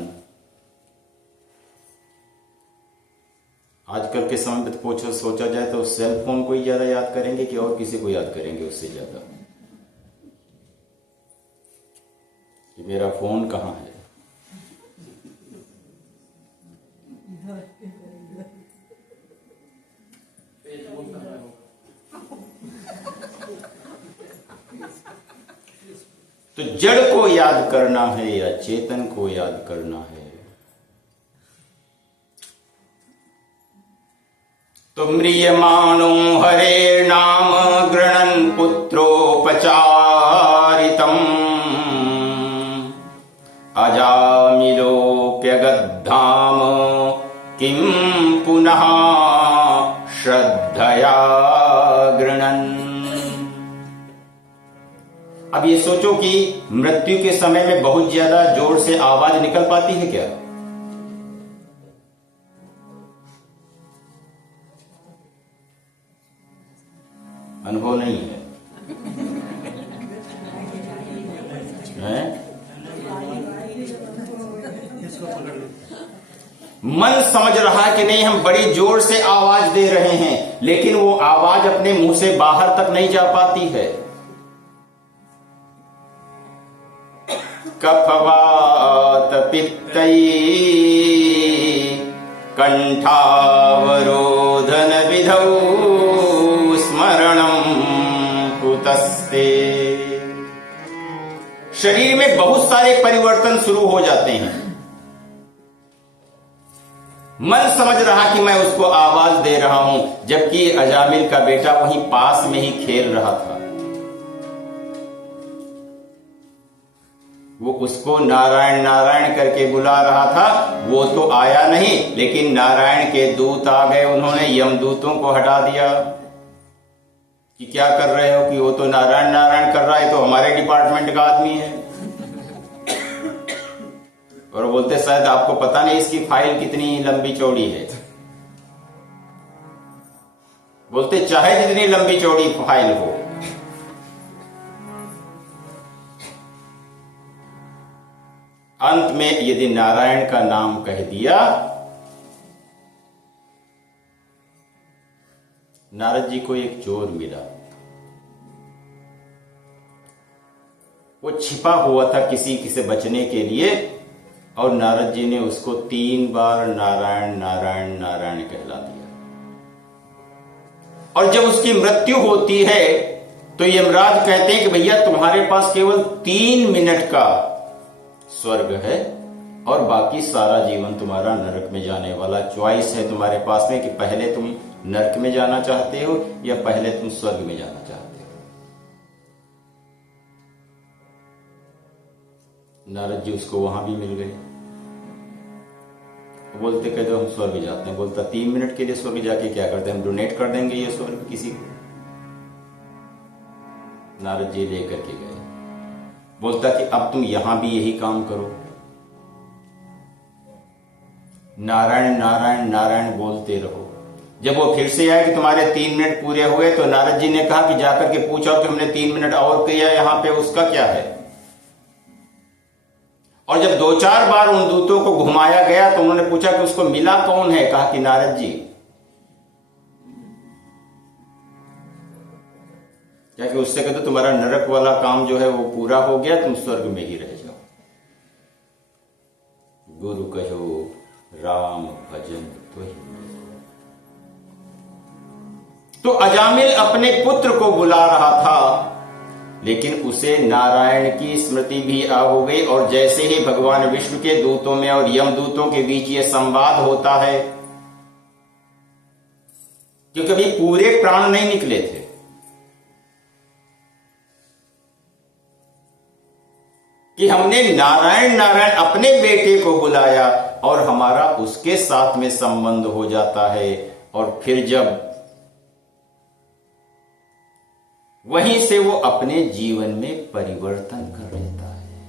आजकल के समय में सोचा जाए तो सेल फोन को ही ज्यादा याद करेंगे कि और किसी को याद करेंगे उससे ज्यादा कि मेरा फोन कहां है। तो जड़ को याद करना है या चेतन को याद करना है, तो म्रियमाणो हरे नाम गृणन् पुत्रोपचारितम् अजामिलोप्यगद्धाम किं पुनः श्रद्धया गृणन्। अब ये सोचो कि मृत्यु के समय में बहुत ज्यादा जोर से आवाज निकल पाती है क्या? अनुभव नहीं है, मन समझ रहा है कि नहीं हम बड़ी जोर से आवाज दे रहे हैं, लेकिन वो आवाज अपने मुंह से बाहर तक नहीं जा पाती है। कफवात पित्तै कंठावरोधन विधौ स्मरणं कुतस्ते। शरीर में बहुत सारे परिवर्तन शुरू हो जाते हैं। मन समझ रहा कि मैं उसको आवाज दे रहा हूं, जबकि अजामिल का बेटा वहीं पास में ही खेल रहा था। वो उसको नारायण नारायण करके बुला रहा था, वो तो आया नहीं, लेकिन नारायण के दूत आ गए। उन्होंने यमदूतों को हटा दिया कि क्या कर रहे हो, कि वो तो नारायण नारायण कर रहा है, तो हमारे डिपार्टमेंट का आदमी है। और बोलते शायद आपको पता नहीं इसकी फाइल कितनी लंबी चौड़ी है। बोलते चाहे जितनी लंबी चौड़ी फाइल हो, अंत में यदि नारायण का नाम कह दिया। नारद जी को एक चोर मिला, वो छिपा हुआ था किसी से बचने के लिए, और नारद जी ने उसको 3 बार नारायण नारायण नारायण कहला दिया। और जब उसकी मृत्यु होती है तो यमराज कहते हैं कि भैया तुम्हारे पास केवल 3 मिनट का स्वर्ग है और बाकी सारा जीवन तुम्हारा नरक में जाने वाला। चॉइस है तुम्हारे पास में कि पहले तुम नरक में जाना चाहते हो या पहले तुम स्वर्ग में जाना चाहते हो। नारद जी उसको वहां भी मिल गए। बोलते कहते हम स्वर्ग जाते हैं। बोलता 3 मिनट के लिए स्वर्ग जाके क्या करते हैं, हम डोनेट कर देंगे ये स्वर्ग किसी को। नारद जी लेकर के गए। बोलता कि अब तुम यहां भी यही काम करो, नारायण नारायण नारायण बोलते रहो। जब वो फिर से आया कि तुम्हारे 3 मिनट पूरे हुए, तो नारद जी ने कहा कि जाकर के पूछा कि हमने 3 मिनट और किया यहां पे, उसका क्या है। और जब 2-4 बार उन दूतों को घुमाया गया तो उन्होंने पूछा कि उसको मिला कौन है। कहा कि नारद जी। क्या कि उससे कहते तुम्हारा नरक वाला काम जो है वो पूरा हो गया, तुम स्वर्ग में ही रह जाओ। गुरु कहो राम भजन तो अजामिल अपने पुत्र को बुला रहा था, लेकिन उसे नारायण की स्मृति भी आ हो गई। और जैसे ही भगवान विष्णु के दूतों में और यमदूतों के बीच ये संवाद होता है, क्योंकि अभी पूरे प्राण नहीं निकले थे, कि हमने नारायण नारायण अपने बेटे को बुलाया और हमारा उसके साथ में संबंध हो जाता है। और फिर जब वहीं से वो अपने जीवन में परिवर्तन कर लेता है।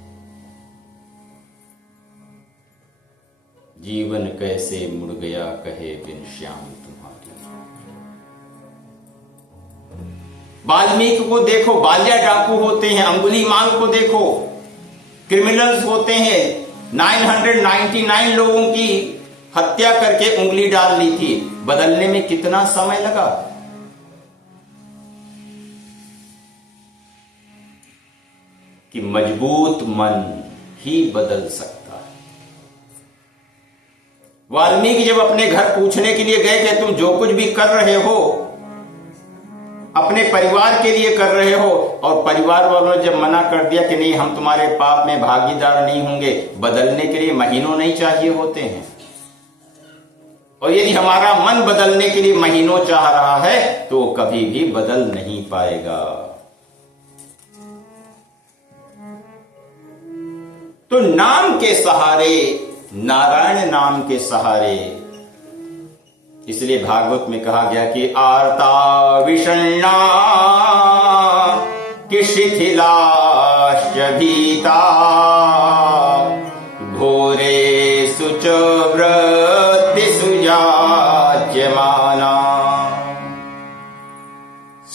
जीवन कैसे मुड़ गया कहे बिन श्याम तुम्हारी। वाल्मीकि को देखो, बाल्या डाकू होते हैं। अंगुलीमाल को देखो, क्रिमिनल्स होते हैं। 999 लोगों की हत्या करके उंगली डाल ली थी। बदलने में कितना समय लगा। कि मजबूत मन ही बदल सकता है। वाल्मीकि जब अपने घर पूछने के लिए गए कि तुम जो कुछ भी कर रहे हो अपने परिवार के लिए कर रहे हो, और परिवार वालों ने जब मना कर दिया कि नहीं हम तुम्हारे पाप में भागीदार नहीं होंगे, बदलने के लिए महीनों नहीं चाहिए होते हैं। और यदि हमारा मन बदलने के लिए महीनों चाह रहा है तो कभी भी बदल नहीं पाएगा। तो नाम के सहारे, नारायण नाम के सहारे, इसलिए भागवत में कहा गया कि आर्ता विषण्णा कि शिथिलाश्च भीता घोरे सुच वृत्ति सुजाच्यमाना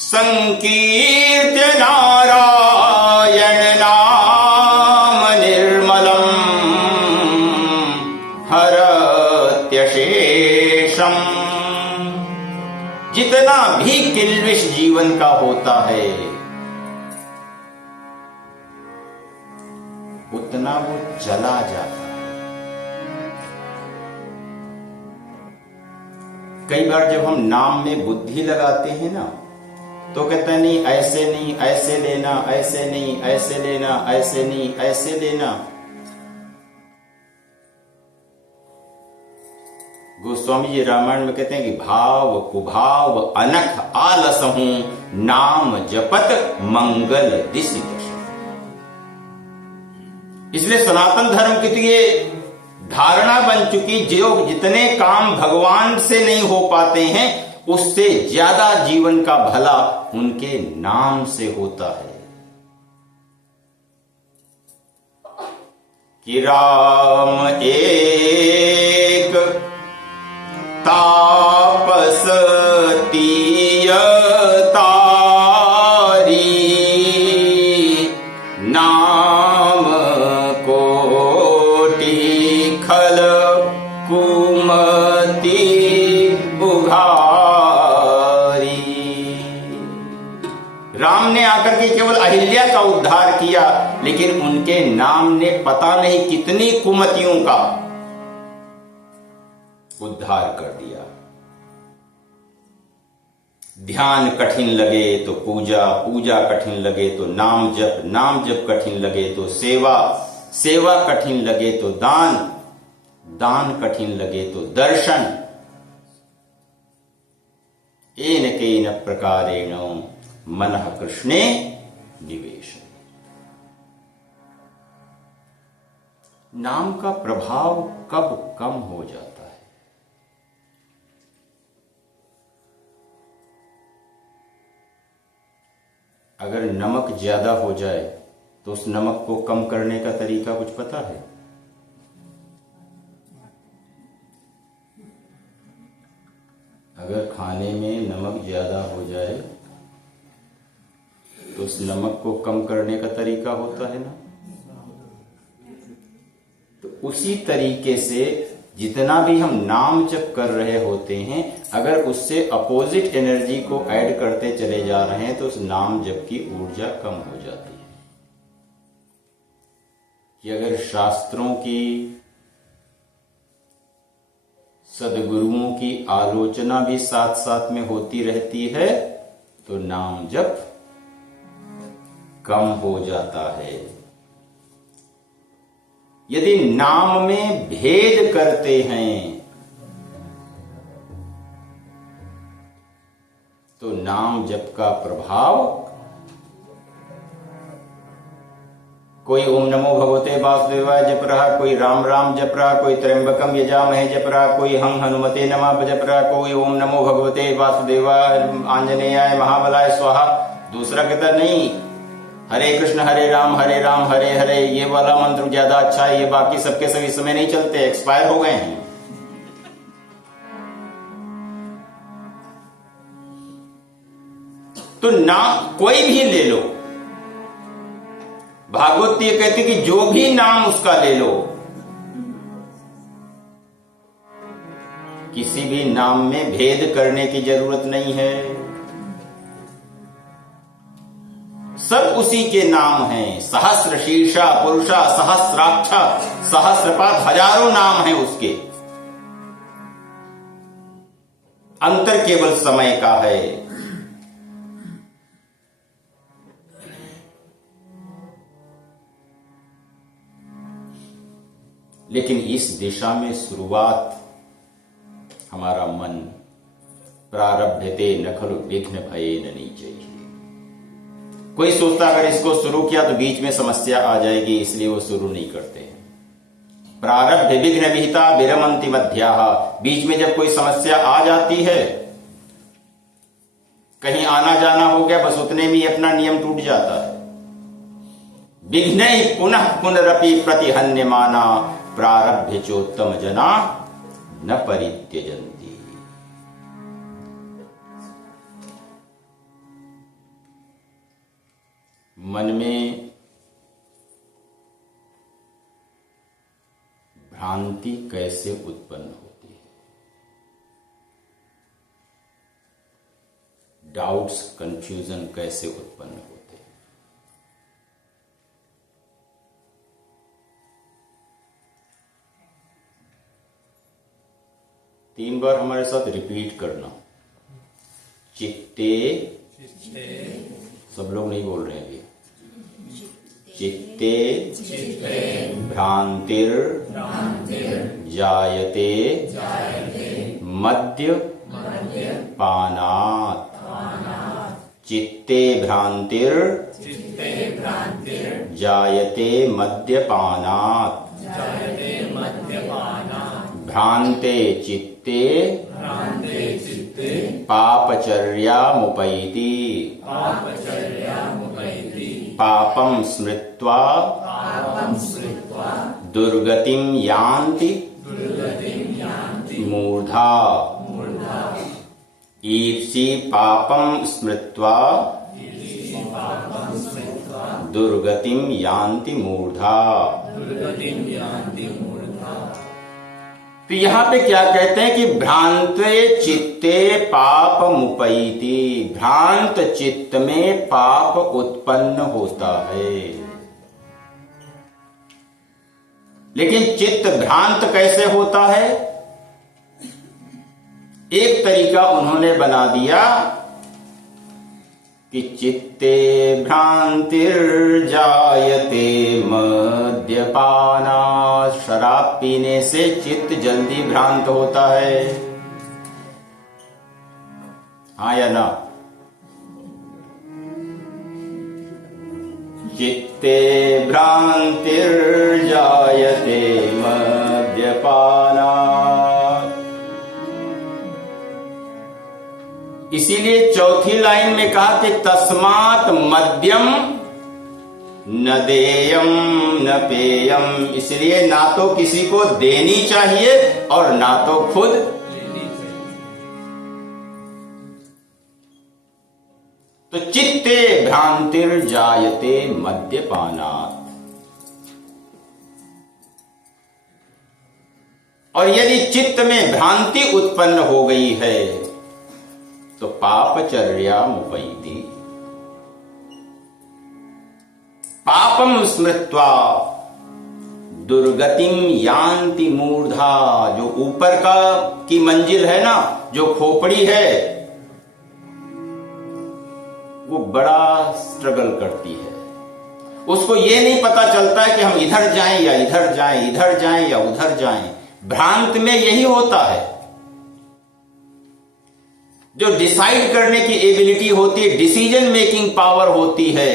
संकीर्त्य नारायण नाम निर्मलम हरत्यशेषम। जितना भी किल्विष जीवन का होता है उतना वो चला जाता है। कई बार जब हम नाम में बुद्धि लगाते हैं ना, तो कहते हैं नहीं ऐसे नहीं, ऐसे लेना, ऐसे नहीं, ऐसे लेना, ऐसे नहीं, ऐसे लेना। गोस्वामी जी रामायण में कहते हैं कि भाव कुभाव अनख आलस हूं नाम जपत मंगल दिशि दश। इसलिए सनातन धर्म की तो ये धारणा बन चुकी, जो जितने काम भगवान से नहीं हो पाते हैं उससे ज्यादा जीवन का भला उनके नाम से होता है। कि राम एक तापस तीय तारी नाम कोटि खल कुमति उघारी। राम ने आकर के केवल अहिल्या का उद्धार किया, लेकिन उनके नाम ने पता नहीं कितनी कुमतियों का उद्धार कर दिया। ध्यान कठिन लगे तो पूजा, पूजा कठिन लगे तो नाम जप, नाम जप कठिन लगे तो सेवा, सेवा कठिन लगे तो दान, दान कठिन लगे तो दर्शन। येन केन प्रकारेण मनः कृष्णे निवेश। नाम का प्रभाव कब कम हो जाता है। अगर नमक ज्यादा हो जाए तो उस नमक को कम करने का तरीका कुछ पता है? अगर खाने में नमक ज्यादा हो जाए तो उस नमक को कम करने का तरीका होता है ना। तो उसी तरीके से जितना भी हम नाम जप कर रहे होते हैं, अगर उससे अपोजिट एनर्जी को ऐड करते चले जा रहे हैं तो उस नाम जप की ऊर्जा कम हो जाती है। कि अगर शास्त्रों की, सदगुरुओं की आलोचना भी साथ साथ में होती रहती है तो नाम जप कम हो जाता है। यदि नाम में भेद करते हैं तो नाम जप का प्रभाव, कोई ओम नमो भगवते वासुदेवाय जप रहा, कोई राम राम जप रहा, कोई त्र्यंबकम यजामहे जप रहा, कोई हं हनुमते नमः जप रहा, कोई ओम नमो भगवते वासुदेवाय आंजनेयाय महाबलाय स्वाहा। दूसरा कहता नहीं, हरे कृष्ण हरे राम हरे हरे, ये वाला मंत्र ज्यादा अच्छा है, ये बाकी सबके सब इस समय नहीं चलते, एक्सपायर हो गए हैं। तो नाम कोई भी ले लो, भागवत ये कहते कि जो भी नाम उसका ले लो, किसी भी नाम में भेद करने की जरूरत नहीं है, सब उसी के नाम हैं। सहस्र शीर्षा पुरुषा सहस्राक्षा सहस्रपाद, हजारों नाम हैं उसके, अंतर केवल समय का है। लेकिन इस दिशा में शुरुआत हमारा मन प्रारब्धते न खलु विघ्न भयेन नीचैः। कोई सोचता अगर इसको शुरू किया तो बीच में समस्या आ जाएगी, इसलिए वो शुरू नहीं करते हैं। प्रारब्ध विघ्न विहिता विरमन्ति मध्याः, बीच में जब कोई समस्या आ जाती है, कहीं आना जाना हो गया, बस उतने में ही अपना नियम टूट जाता है। विघ्नैः पुनः पुनरपि प्रतिहन्यमाना प्रारब्ध चोत्तम जना न परित्यजन्ति। मन में भ्रांति कैसे उत्पन्न होती है, डाउट्स कंफ्यूजन कैसे उत्पन्न होते हैं। 3 बार हमारे साथ रिपीट करना। चित्ते, सब लोग नहीं बोल रहे हैं अभी। चित्ते भ्रांतिर जायते मद्य पानात्। चित्ते भ्रांतिर जायते मद्यपानात्। भ्रांते चित्ते पापचर्यामुपैति। पापं स्मृत्वा दुर्गतिं यान्ति मूढ़ा। ईप्सी पापं स्मृत्वा दुर्गतिं यान्ति मूढ़ा। तो यहां पे क्या कहते हैं कि भ्रांते चित्ते पाप मुपैति। भ्रांत चित्त में पाप उत्पन्न होता है। लेकिन चित्त भ्रांत कैसे होता है? एक तरीका उन्होंने बना दिया कि चित्ते भ्रांतिर जायते मद्यपाना। शराब पीने से चित्त जल्दी भ्रांत होता है, हाँ या ना? चित्ते भ्रांतिर जायते मद्यपाना। इसीलिए चौथी लाइन में कहा कि तस्मात् मद्यम न देयम न पेयम, इसलिए ना तो किसी को देनी चाहिए और ना तो खुद लेनी चाहिए। तो चित्ते भ्रांतिर जायते मद्यपानात्, और यदि चित्त में भ्रांति उत्पन्न हो गई है तो पापचर्यामुपैति, पापम स्मृत्वा दुर्गतिम यान्ति मूर्धा, जो ऊपर का की मंजिल है ना, जो खोपड़ी है, वो बड़ा स्ट्रगल करती है। उसको ये नहीं पता चलता है कि हम इधर जाएं या इधर जाएं, इधर जाएं या उधर जाएं। भ्रांत में यही होता है। जो डिसाइड करने की एबिलिटी होती है, डिसीजन मेकिंग पावर होती है,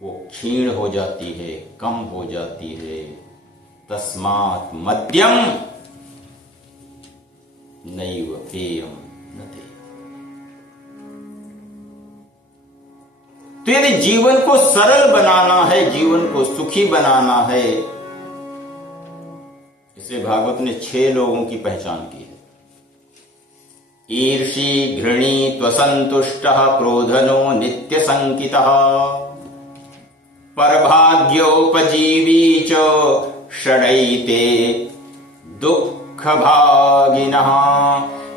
वो क्षीण हो जाती है, कम हो जाती है। तस्मात् मद्यम नैव पेयम न देयम्। तो यदि जीवन को सरल बनाना है, जीवन को सुखी बनाना है, इसे भागवत ने 6 लोगों की पहचान की है। ईर्षी घृणी त्वसंतुष्टः क्रोधनो नित्य संकितः परभाग्योपजीवी च षडैते दुख भागिनः।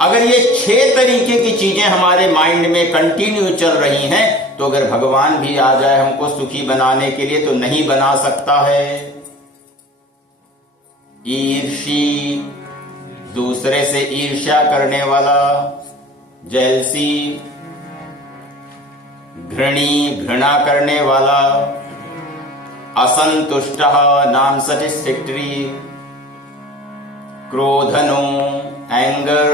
अगर ये 6 तरीके की चीजें हमारे माइंड में कंटिन्यू चल रही हैं, तो अगर भगवान भी आ जाए हमको सुखी बनाने के लिए तो नहीं बना सकता है। ईर्षी, दूसरे से ईर्ष्या करने वाला, जेलसी, घृणी, घृणा करने वाला, असंतुष्ट, नॉन सैटिस्फैक्टरी, क्रोधनो, एंगर,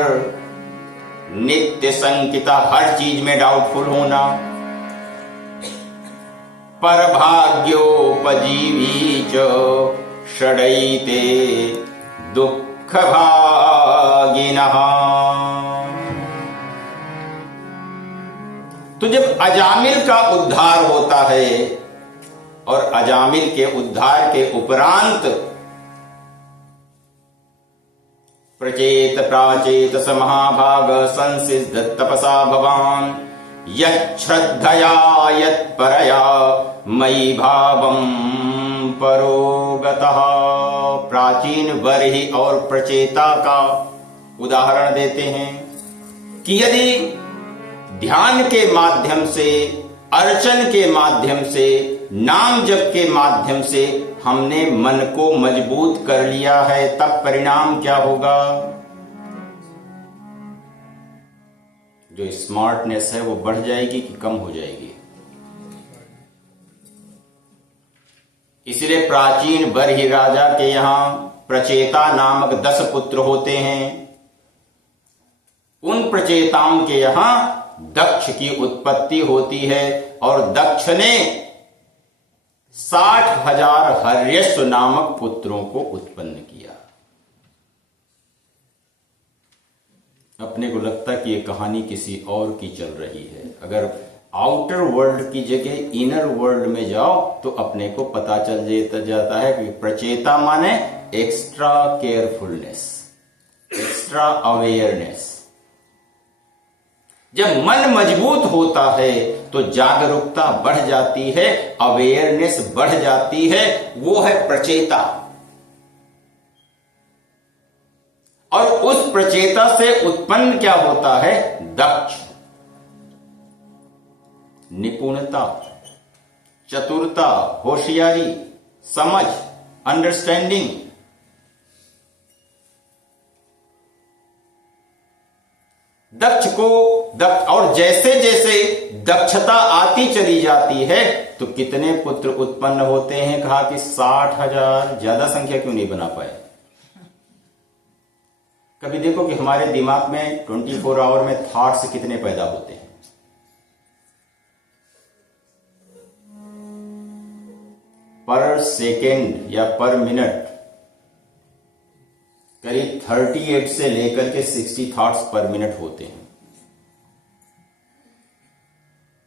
नित्य संकिता, हर चीज में डाउटफुल होना, परभाग्योपजीवी च षडैते दुख भागिनः। तो जब अजामिल का उद्धार होता है और अजामिल के उद्धार के उपरांत प्रचेत प्राचेत स महाभाग संसिद्ध तपसा भवान यच्छ्रद्धया यत्परया मयि भावम परोगतः। प्राचीन बरही और प्रचेता का उदाहरण देते हैं कि यदि ध्यान के माध्यम से, अर्चन के माध्यम से, नाम जप के माध्यम से हमने मन को मजबूत कर लिया है, तब परिणाम क्या होगा? जो स्मार्टनेस है वो बढ़ जाएगी कि कम हो जाएगी? इसलिए प्राचीन बरही राजा के यहां प्रचेता नामक 10 पुत्र होते हैं। उन प्रचेताओं के यहां दक्ष की उत्पत्ति होती है और दक्ष ने 60,000 हर्यश्व नामक पुत्रों को उत्पन्न किया। अपने को लगता कि यह कहानी किसी और की चल रही है। अगर आउटर वर्ल्ड की जगह इनर वर्ल्ड में जाओ तो अपने को पता चल जाता है कि प्रचेता माने एक्स्ट्रा केयरफुलनेस, एक्स्ट्रा अवेयरनेस। जब मन मजबूत होता है तो जागरूकता बढ़ जाती है, अवेयरनेस बढ़ जाती है, वो है प्रचेता। और उस प्रचेता से उत्पन्न क्या होता है? दक्ष। निपुणता, चतुरता, होशियारी, समझ, अंडरस्टैंडिंग। और जैसे जैसे दक्षता आती चली जाती है तो कितने पुत्र उत्पन्न होते हैं? कहा कि 60,000। ज्यादा संख्या क्यों नहीं बना पाए? कभी देखो कि हमारे दिमाग में 24 आवर में थॉट्स कितने पैदा होते हैं। पर सेकेंड या पर मिनट करीब 38 से लेकर के 60 थॉट्स पर मिनट होते हैं।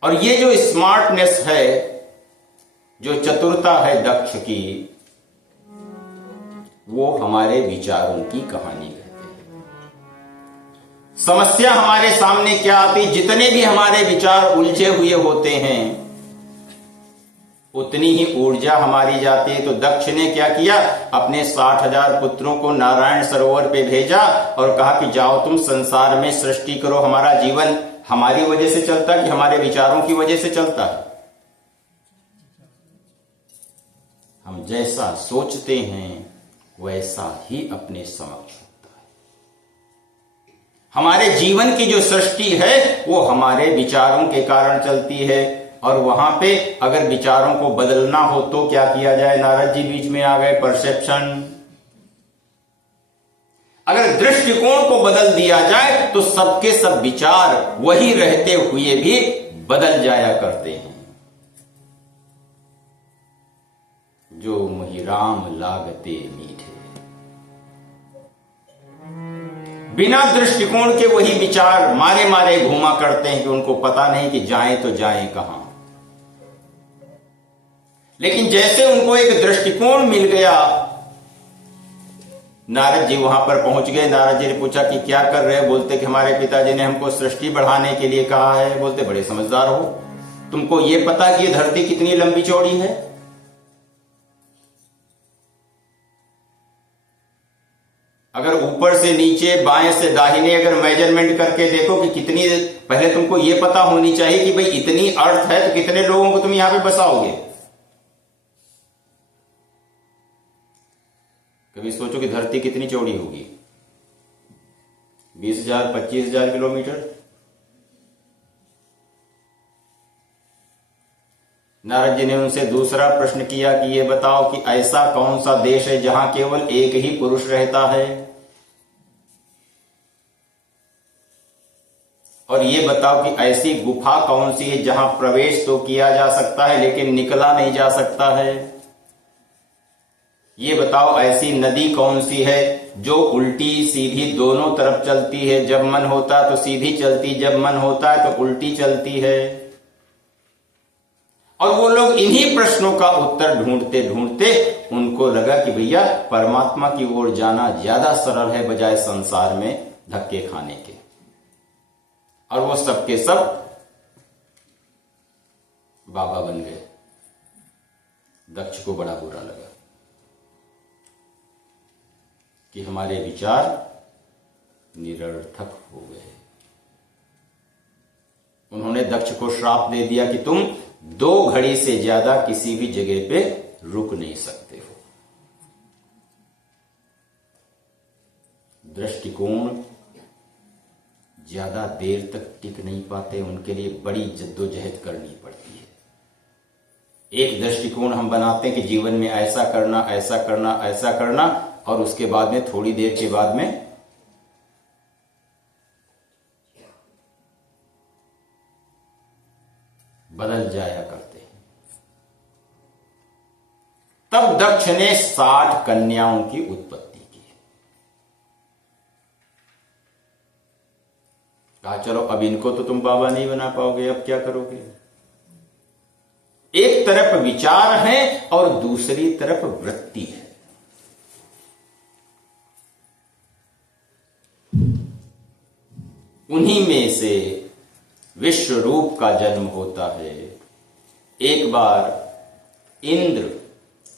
और ये जो स्मार्टनेस है, जो चतुरता है दक्ष की, वो हमारे विचारों की कहानी कहते हैं। समस्या हमारे सामने क्या आती, जितने भी हमारे विचार उलझे हुए होते हैं उतनी ही ऊर्जा हमारी जाती है। तो दक्ष ने क्या किया, अपने 60,000 पुत्रों को नारायण सरोवर पे भेजा और कहा कि जाओ तुम संसार में सृष्टि करो। हमारा जीवन हमारी वजह से चलता है कि हमारे विचारों की वजह से चलता है? हम जैसा सोचते हैं वैसा ही अपने समक्ष होता है। हमारे जीवन की जो सृष्टि है वो हमारे विचारों के कारण चलती है। और वहां पे अगर विचारों को बदलना हो तो क्या किया जाए? नारद जी बीच में आ गए, परसेप्शन। अगर दृष्टिकोण को बदल दिया जाए तो सबके सब विचार वही रहते हुए भी बदल जाया करते हैं। जो मोहि राम लागते मीठे, बिना दृष्टिकोण के वही विचार मारे मारे घूमा करते हैं कि उनको पता नहीं कि जाएं तो जाएं कहां। लेकिन जैसे उनको एक दृष्टिकोण मिल गया, नारद जी वहां पर पहुंच गए। नारद जी ने पूछा कि क्या कर रहे हो? बोलते कि हमारे पिताजी ने हमको सृष्टि बढ़ाने के लिए कहा है। बोलते बड़े समझदार हो, तुमको ये पता कि ये धरती कितनी लंबी चौड़ी है? अगर ऊपर से नीचे, बाएं से दाहिने अगर मेजरमेंट करके देखो कि कितनी, पहले तुमको ये पता होनी चाहिए कि भाई इतनी अर्थ है तो कितने लोगों को तुम यहां पे बसाओगे। कभी सोचो कि धरती कितनी चौड़ी होगी? 20,000 25,000 किलोमीटर। नारद जी ने उनसे दूसरा प्रश्न किया कि ये बताओ कि ऐसा कौन सा देश है जहां केवल एक ही पुरुष रहता है? और ये बताओ कि ऐसी गुफा कौन सी है जहां प्रवेश तो किया जा सकता है लेकिन निकला नहीं जा सकता है? ये बताओ ऐसी नदी कौन सी है जो उल्टी सीधी दोनों तरफ चलती है? जब मन होता है तो सीधी चलती, जब मन होता है तो उल्टी चलती है। और वो लोग इन्हीं प्रश्नों का उत्तर ढूंढते ढूंढते उनको लगा कि भैया परमात्मा की ओर जाना ज्यादा सरल है बजाय संसार में धक्के खाने के। और वो सबके सब बाबा बन गए। दक्ष को बड़ा बुरा लगा कि हमारे विचार निरर्थक हो गए। उन्होंने दक्ष को श्राप दे दिया कि तुम 2 घड़ी से ज्यादा किसी भी जगह पे रुक नहीं सकते हो। दृष्टिकोण ज्यादा देर तक टिक नहीं पाते, उनके लिए बड़ी जद्दोजहद करनी पड़ती है। एक दृष्टिकोण हम बनाते हैं कि जीवन में ऐसा करना, ऐसा करना, ऐसा करना, और उसके बाद में थोड़ी देर के बाद में बदल जाया करते हैं। तब दक्ष ने 60 कन्याओं की उत्पत्ति की। कहा चलो अब इनको तो तुम बाबा नहीं बना पाओगे, अब क्या करोगे? एक तरफ विचार है और दूसरी तरफ वृत्ति है। उन्हीं में से विश्व रूप का जन्म होता है। एक बार इंद्र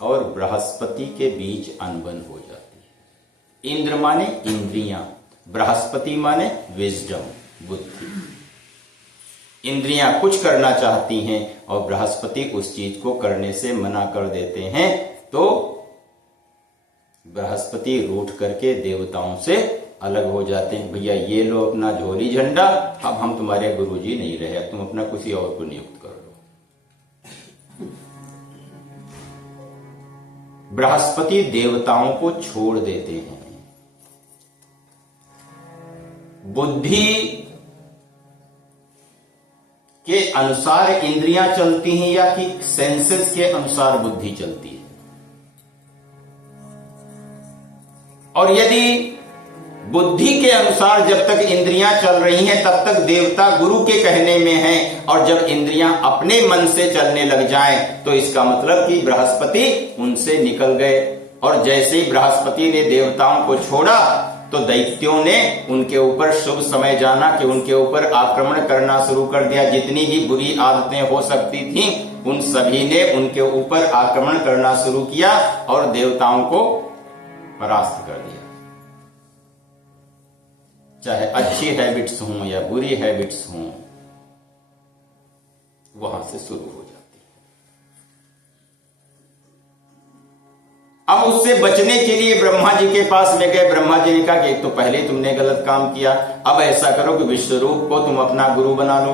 और बृहस्पति के बीच अनबन हो जाती है। इंद्र माने इंद्रियां, बृहस्पति माने विजडम, बुद्धि। इंद्रियां कुछ करना चाहती हैं और बृहस्पति उस चीज को करने से मना कर देते हैं, तो बृहस्पति रूठ करके देवताओं से अलग हो जाते हैं। भैया ये लो अपना झोली झंडा, अब हम तुम्हारे गुरुजी नहीं रहे, अब तुम अपना किसी और को नियुक्त कर लो। बृहस्पति देवताओं को छोड़ देते हैं। बुद्धि के अनुसार इंद्रियां चलती हैं या कि सेंसेस के अनुसार बुद्धि चलती है? और यदि बुद्धि के अनुसार जब तक इंद्रियां चल रही हैं तब तक देवता गुरु के कहने में हैं, और जब इंद्रियां अपने मन से चलने लग जाएं तो इसका मतलब कि बृहस्पति उनसे निकल गए। और जैसे ही बृहस्पति ने देवताओं को छोड़ा तो दैत्यों ने उनके ऊपर शुभ समय जाना कि उनके ऊपर आक्रमण करना शुरू कर दिया। जितनी भी बुरी आदतें हो सकती थीं उन सभी ने उनके ऊपर आक्रमण करना शुरू किया और देवताओं को परास्त कर दिया। चाहे अच्छी हैबिट्स हों या बुरी हैबिट्स हों, वहां से शुरू हो जाती है। अब उससे बचने के लिए ब्रह्मा जी के पास में गए। ब्रह्मा जी ने कहा कि एक तो पहले तुमने गलत काम किया, अब ऐसा करो कि विश्वरूप को तुम अपना गुरु बना लो।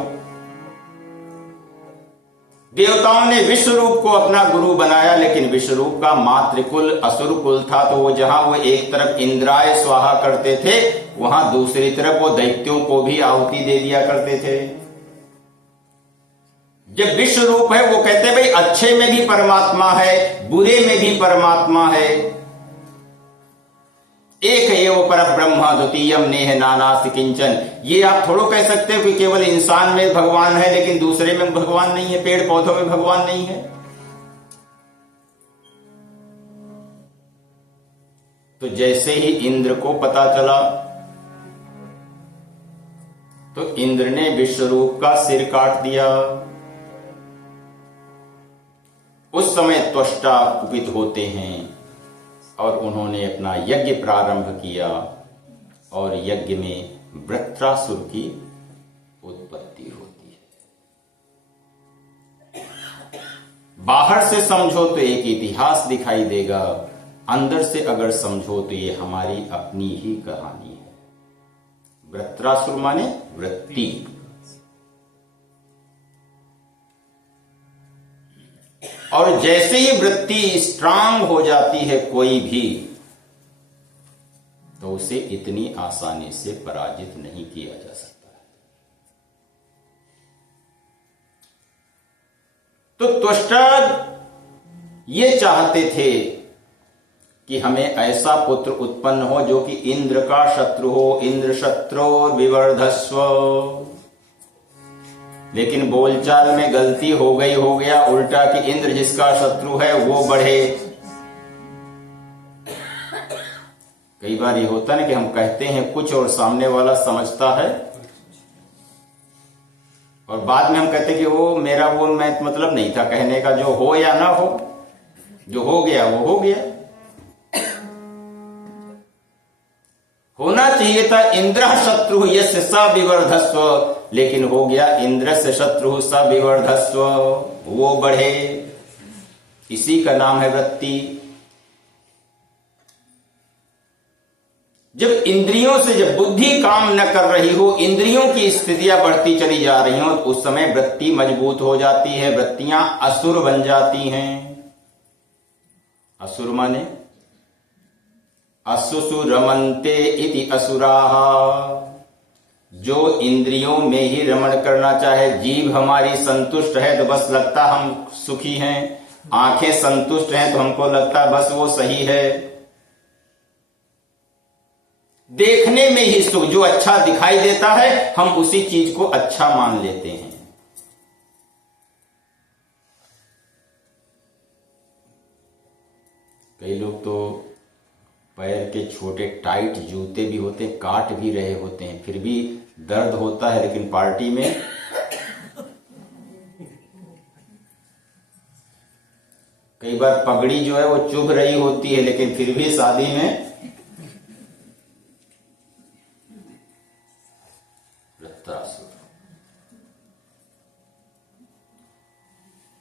देवताओं ने विश्वरूप को अपना गुरु बनाया, लेकिन विश्वरूप का मातृकुल असुर कुल था, तो वो जहां वो एक तरफ इंद्राय स्वाहा करते थे, वहां दूसरी तरफ वो दैत्यों को भी आहुति दे दिया करते थे। जब विश्वरूप है वो कहते भाई अच्छे में भी परमात्मा है, बुरे में भी परमात्मा है। एक एव परब्रह्म द्वितीयम नेह नानास्ति किंचन। ये आप थोड़ो कह सकते हो कि केवल इंसान में भगवान है लेकिन दूसरे में भगवान नहीं है, पेड़ पौधों में भगवान नहीं है। तो जैसे ही इंद्र को पता चला तो इंद्र ने विश्वरूप का सिर काट दिया। उस समय त्वष्टा कुपित होते हैं और उन्होंने अपना यज्ञ प्रारंभ किया और यज्ञ में वृत्रासुर की उत्पत्ति होती है। बाहर से समझो तो एक इतिहास दिखाई देगा, अंदर से अगर समझो तो ये हमारी अपनी ही कहानी है। वृत्रासुर माने वृत्ति। और जैसे ही वृत्ति स्ट्रांग हो जाती है कोई भी, तो उसे इतनी आसानी से पराजित नहीं किया जा सकता है। तो त्वष्टा ये चाहते थे कि हमें ऐसा पुत्र उत्पन्न हो जो कि इंद्र का शत्रु हो, इंद्र शत्रुर विवर्धस्व। लेकिन बोलचाल में गलती हो गया उल्टा कि इंद्र जिसका शत्रु है वो बढ़े। कई बार ये होता है ना कि हम कहते हैं कुछ और सामने वाला समझता है और बाद में हम कहते हैं कि वो मेरा वो मैं मतलब नहीं था कहने का। जो हो या ना हो, जो हो गया वो हो गया। होना चाहिए था इंद्र शत्रु यस्य स विवर्धस्व, लेकिन हो गया इंद्र से शत्रु स विवर्धस्व, वो बढ़े। इसी का नाम है वृत्ति। जब इंद्रियों से जब बुद्धि काम न कर रही हो, इंद्रियों की स्थितियां बढ़ती चली जा रही हो, तो उस समय वृत्ति मजबूत हो जाती है, वृत्तियां असुर बन जाती हैं। असुर माने असुसु रमन्ते इति असुराः। जो इंद्रियों में ही रमण करना चाहे, जीभ हमारी संतुष्ट है तो बस लगता हम सुखी हैं, आंखें संतुष्ट हैं तो हमको लगता बस वो सही है। देखने में ही सुख, जो अच्छा दिखाई देता है हम उसी चीज को अच्छा मान लेते हैं। कई लोग तो पैर के छोटे टाइट जूते भी होते हैं, काट भी रहे होते हैं, फिर भी दर्द होता है, लेकिन पार्टी में कई बार पगड़ी जो है वो चुभ रही होती है, लेकिन फिर भी शादी में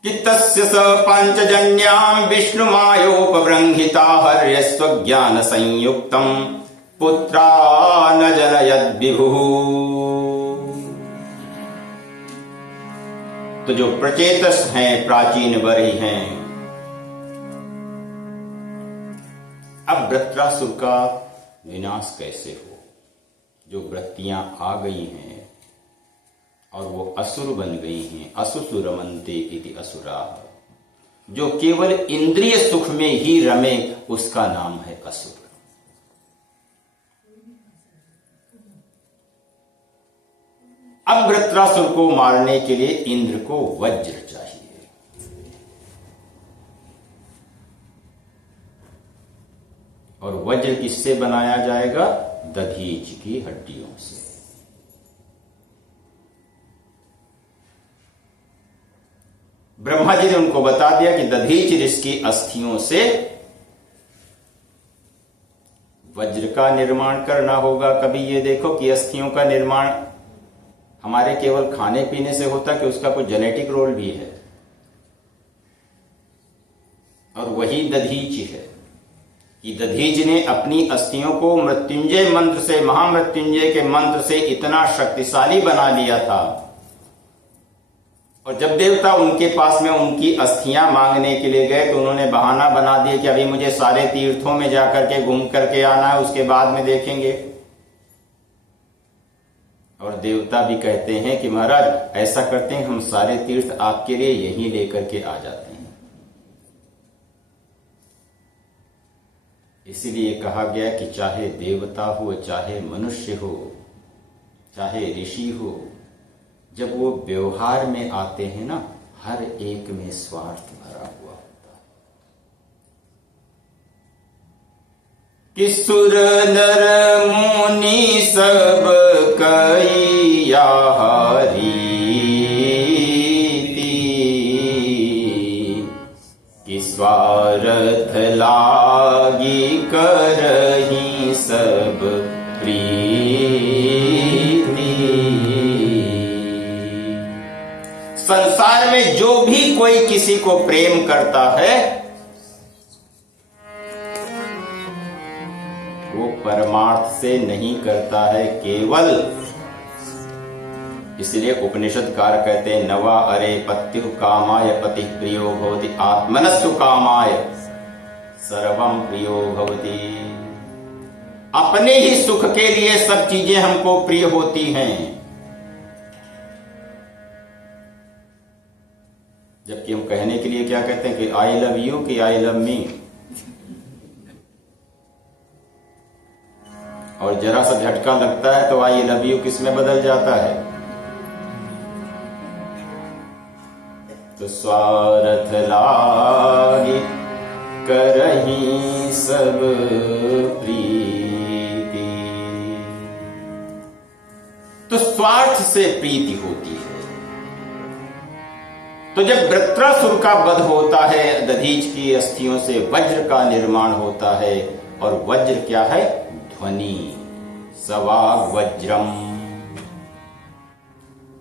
कितस्य स पांचजन्यां विष्णुमायोपबृंहिता हर्यस्व ज्ञान संयुक्तम पुत्रा न जनयद विभुः। तो जो प्रचेतस हैं, प्राचीन वरी हैं। अब वृत्रासुर का विनाश कैसे हो? जो वृत्तियां आ गई हैं और वो असुर बन गई हैं, असुसु रमन्ते इति असुराः। जो केवल इंद्रिय सुख में ही रमे उसका नाम है असुर। अब वृत्रासुर को मारने के लिए इंद्र को वज्र चाहिए। और वज्र किससे बनाया जाएगा? दधीच की हड्डियों से। ब्रह्मा जी ने उनको बता दिया कि दधीच ऋषि की अस्थियों से वज्र का निर्माण करना होगा। कभी ये देखो कि अस्थियों का निर्माण हमारे केवल खाने पीने से होता कि उसका कोई जेनेटिक रोल भी है। और वही दधीच है कि दधीच ने अपनी अस्थियों को मृत्युंजय मंत्र से, महामृत्युंजय के मंत्र से इतना शक्तिशाली बना लिया था। और जब देवता उनके पास में उनकी अस्थियां मांगने के लिए गए तो उन्होंने बहाना बना दिया कि अभी मुझे सारे तीर्थों में जाकर के घूम करके आना है, उसके बाद में देखेंगे। और देवता भी कहते हैं कि महाराज ऐसा करते हैं, हम सारे तीर्थ आपके लिए यहीं लेकर के आ जाते हैं। इसीलिए कहा गया कि चाहे देवता हो, चाहे मनुष्य हो, चाहे ऋषि हो, जब वो व्यवहार में आते हैं ना, हर एक में स्वार्थ भरा हुआ होता है। कि सुर नर मुनि सब कइया रीति, कि स्वार्थ लागी करही सब प्रीति। संसार में जो भी कोई किसी को प्रेम करता है वो परमार्थ से नहीं करता है, केवल। इसलिए उपनिषदकार कहते हैं नवा अरे पत्यु कामाय पति प्रियो भवति, आत्मनस्तु कामाय सर्वम प्रियो भवति। अपने ही सुख के लिए सब चीजें हमको प्रिय होती हैं, जबकि हम कहने के लिए क्या कहते हैं कि आई लव यू कि आई लव मी। और जरा सा झटका लगता है तो आई लव यू किस में बदल जाता है? तो स्वार्थ लागी करही सब प्रीति। तो स्वार्थ से प्रीति होती है। तो जब वृत्रासुर का वध होता है, दधीच की अस्थियों से वज्र का निर्माण होता है। और वज्र क्या है? ध्वनि, सवाग वज्रम।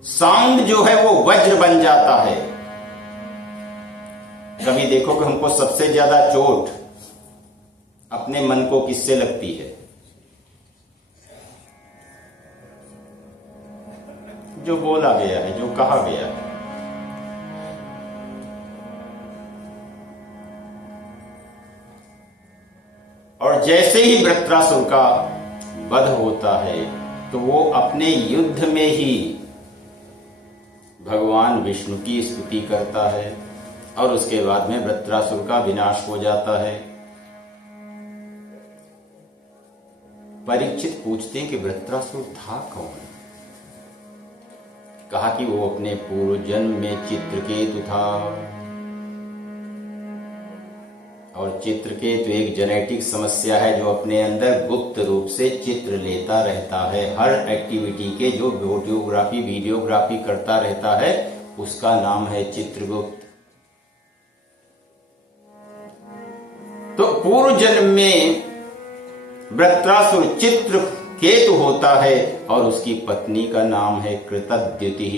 साउंड जो है वो वज्र बन जाता है। कभी देखो कि हमको सबसे ज्यादा चोट अपने मन को किससे लगती है? जो बोला गया है, जो कहा गया है। और जैसे ही वृत्रासुर का वध होता है तो वो अपने युद्ध में ही भगवान विष्णु की स्तुति करता है और उसके बाद में वृत्रासुर का विनाश हो जाता है। परीक्षित पूछते हैं कि वृत्रासुर था कौन? कहा कि वो अपने पूर्व जन्म में चित्रकेतु था। और चित्रकेतु एक जेनेटिक समस्या है जो अपने अंदर गुप्त रूप से चित्र लेता रहता है। हर एक्टिविटी के जो वीडियोग्राफी करता रहता है उसका नाम है चित्रगुप्त। तो पूर्व जन्म में वृत्रासुर चित्रकेतु होता है और उसकी पत्नी का नाम है कृतद्युति।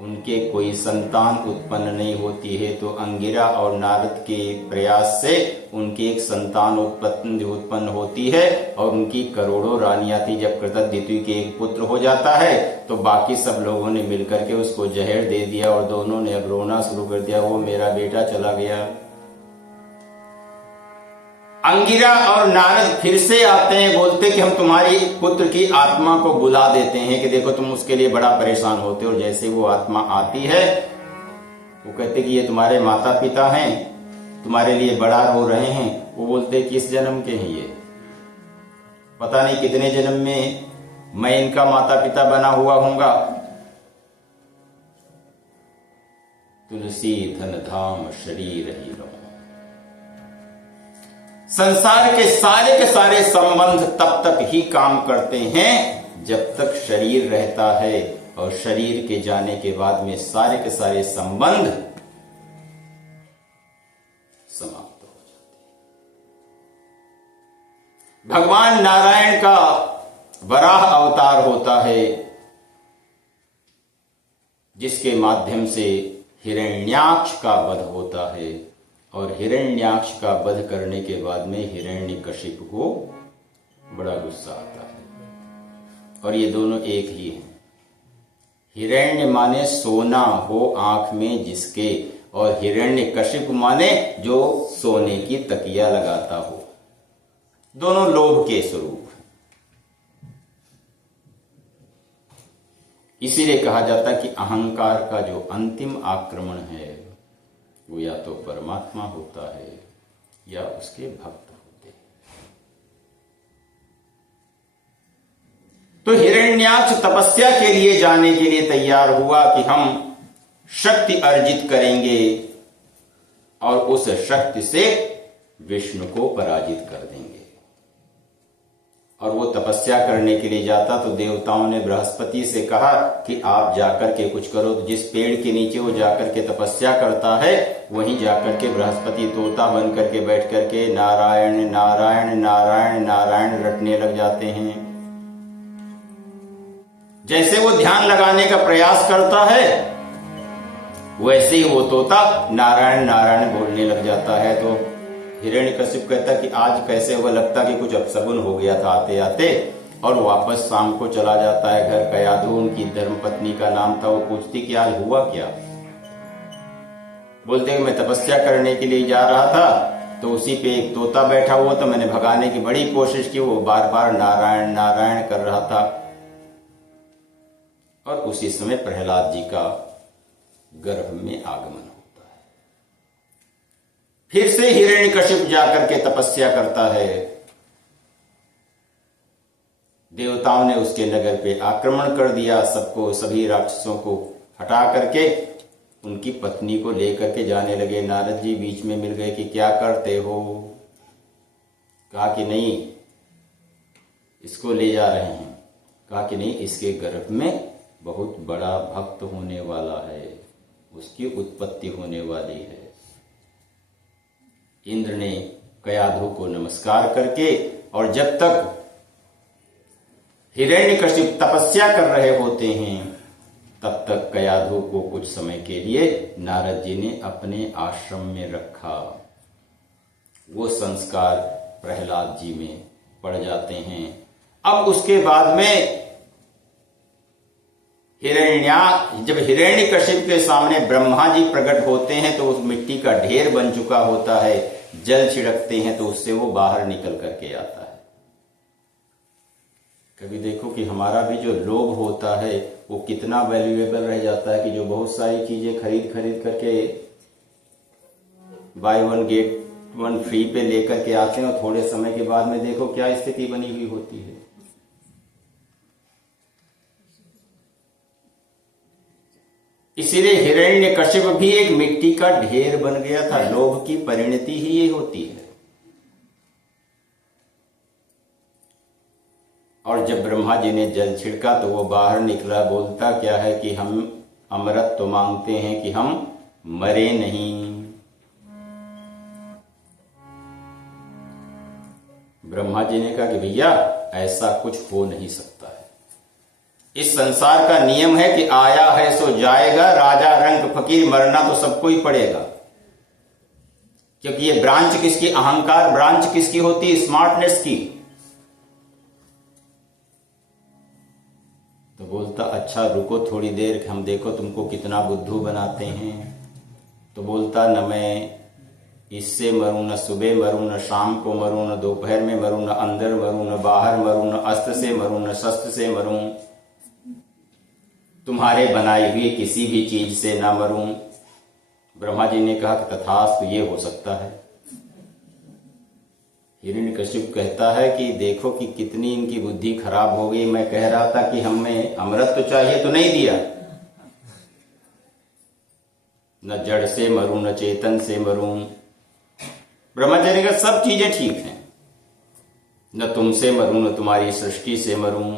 उनके कोई संतान उत्पन्न नहीं होती है तो अंगिरा और नारद के प्रयास से उनकी एक संतान उत्पन्न होती है और उनकी करोड़ों रानियां थी। जब कृतद्युति के एक पुत्र हो जाता है तो बाकी सब लोगों ने मिलकर के उसको जहर दे दिया और दोनों ने अब रोना शुरू कर दिया, वो मेरा बेटा चला गया। अंगिरा और नारद फिर से आते हैं, बोलते कि हम तुम्हारी पुत्र की आत्मा को बुला देते हैं कि देखो तुम उसके लिए बड़ा परेशान होते हो। और जैसे वो आत्मा आती है वो कहते कि ये तुम्हारे माता पिता हैं, तुम्हारे लिए बड़ा रो रहे हैं। वो बोलते किस जन्म के हैं ये, पता नहीं कितने जन्म में मैं इनका माता पिता बना हुआ हूंगा। तुलसी धन धाम शरीर ही लो। संसार के सारे संबंध तब तक ही काम करते हैं जब तक शरीर रहता है, और शरीर के जाने के बाद में सारे के सारे संबंध समाप्त हो जाते हैं। भगवान नारायण का वराह अवतार होता है, जिसके माध्यम से हिरण्याक्ष का वध होता है, और हिरण्याक्ष का वध करने के बाद में हिरण्यकशिपु को बड़ा गुस्सा आता है। और ये दोनों एक ही हैं। हिरण्य माने सोना हो आंख में जिसके, और हिरण्यकशिपु माने जो सोने की तकिया लगाता हो। दोनों लोभ के स्वरूप हैं। इसीलिए कहा जाता है कि अहंकार का जो अंतिम आक्रमण है वो या तो परमात्मा होता है या उसके भक्त होते हैं। तो हिरण्याक्ष तपस्या के लिए जाने के लिए तैयार हुआ कि हम शक्ति अर्जित करेंगे और उस शक्ति से विष्णु को पराजित कर देंगे। और वो तपस्या करने के लिए जाता तो देवताओं ने बृहस्पति से कहा कि आप जाकर के कुछ करो। तो जिस पेड़ के नीचे वो जाकर के तपस्या करता है, वहीं जाकर के बृहस्पति तोता बन करके बैठ करके नारायण नारायण नारायण नारायण रटने लग जाते हैं। जैसे वो ध्यान लगाने का प्रयास करता है, वैसे ही वो तोता नारायण नारायण बोलने लग जाता है। तो हिरण्यकशिप कहता कि आज कैसे हुआ, लगता कि कुछ अपशगुन हो गया था आते आते, और वापस शाम को चला जाता है घर। कयाधु उनकी धर्मपत्नी का नाम था। वो पूछती कि आज हुआ क्या। बोलते कि मैं तपस्या करने के लिए जा रहा था, तो उसी पे एक तोता बैठा हुआ था। मैंने भगाने की बड़ी कोशिश की, वो बार बार नारायण नारायण कर रहा था। और उसी समय प्रहलाद जी का गर्भ में आगमन होता है। फिर से हिरण्यकशिप जाकर के तपस्या करता है। देवताओं ने उसके नगर पे आक्रमण कर दिया। सबको, सभी राक्षसों को हटा करके उनकी पत्नी को लेकर के जाने लगे। नारद जी बीच में मिल गए कि क्या करते हो। कहा कि नहीं, इसको ले जा रहे हैं। कहा कि नहीं, इसके गर्भ में बहुत बड़ा भक्त होने वाला है, उसकी उत्पत्ति होने वाली है। इंद्र ने कयाधु को नमस्कार करके, और जब तक हिरण्यकशिप तपस्या कर रहे होते हैं, तब तक कयाधु को कुछ समय के लिए नारद जी ने अपने आश्रम में रखा। वो संस्कार प्रहलाद जी में पड़ जाते हैं। अब उसके बाद में जब हिरण्यकशिप के सामने ब्रह्मा जी प्रकट होते हैं, तो उस मिट्टी का ढेर बन चुका होता है। जल छिड़कते हैं तो उससे वो बाहर निकल करके आता है। कभी देखो कि हमारा भी जो लोभ होता है वो कितना वैल्यूएबल रह जाता है, कि जो बहुत सारी चीजें खरीद करके by one get one free पे लेकर के आते हैं, और थोड़े समय के बाद में देखो क्या स्थिति बनी हुई होती है। इसीलिए हिरण्यकशिप भी एक मिट्टी का ढेर बन गया था। लोभ की परिणति ही ये होती है। और जब ब्रह्मा जी ने जल छिड़का तो वो बाहर निकला। बोलता क्या है कि हम अमृत तो मांगते हैं कि हम मरे नहीं। ब्रह्मा जी ने कहा कि भैया ऐसा कुछ हो नहीं सकता है। इस संसार का नियम है कि आया है सो जाएगा। राजा रंक फकीर, मरना तो सबको ही पड़ेगा। क्योंकि ये ब्रांच किसकी, अहंकार ब्रांच किसकी होती है, स्मार्टनेस की। तो बोलता अच्छा रुको थोड़ी देर, हम देखो तुमको कितना बुद्धू बनाते हैं। तो बोलता न मैं इससे मरूं, न सुबह मरूं, न शाम को मरूं, न दोपहर में मरूं, न अंदर मरूं, न बाहर मरूं, न अस्त्र से मरूं, न शस्त्र से मरूं, तुम्हारे बनाई हुई किसी भी चीज से ना मरूं। ब्रह्मा जी ने कहा कि तथास्तु, ये हो सकता है। हिरण्यकशिप कहता है कि देखो कि कितनी इनकी बुद्धि खराब हो गई, मैं कह रहा था कि हमें अमृत तो चाहिए तो नहीं दिया, न जड़ से मरूं न चेतन से मरूं, ब्रह्मचर्य का सब चीजें ठीक हैं, न तुमसे मरूं न तुम्हारी सृष्टि से मरूं,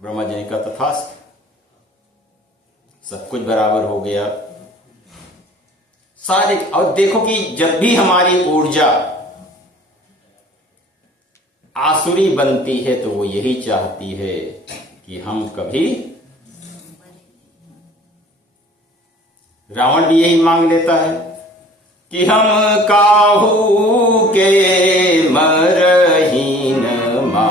ब्रह्मचर्य का तथास्तु, सब कुछ बराबर हो गया सारे। और देखो कि जब भी हमारी ऊर्जा आसुरी बनती है तो वो यही चाहती है कि हम कभी, रावण भी यही मांग लेता है कि हम काहू के मरहीन मारे,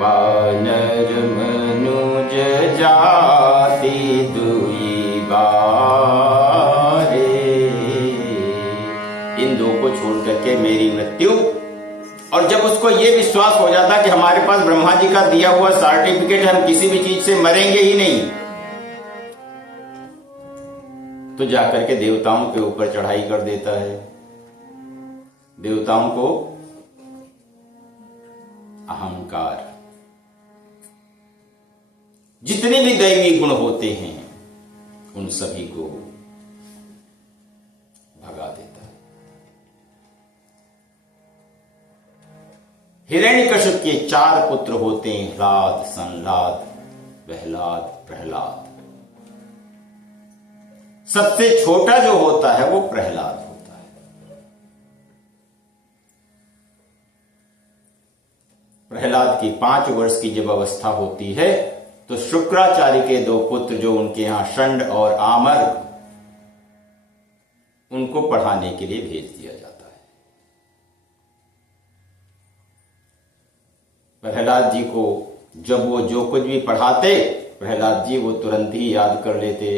वानर मनुज जाति दुई बारे, इन दो को छोड़ करके मेरी मृत्यु। और जब उसको ये विश्वास हो जाता कि हमारे पास ब्रह्मा जी का दिया हुआ सर्टिफिकेट, हम किसी भी चीज से मरेंगे ही नहीं, तो जाकर के देवताओं के ऊपर चढ़ाई कर देता है। देवताओं को अहंकार, जितने भी दैवी गुण होते हैं उन सभी को भगा देता है। हिरण्यकशिप के 4 पुत्र होते हैं, ह्लाद, संलाद, प्रहलाद, प्रहलाद। सबसे छोटा जो होता है वो प्रहलाद होता है। प्रहलाद की 5 वर्ष की जब अवस्था होती है तो शुक्राचार्य के 2 पुत्र जो उनके यहां षंड और आमर, उनको पढ़ाने के लिए भेज दिया जाता है। प्रहलाद जी को जब वो जो कुछ भी पढ़ाते, प्रहलाद जी वो तुरंत ही याद कर लेते,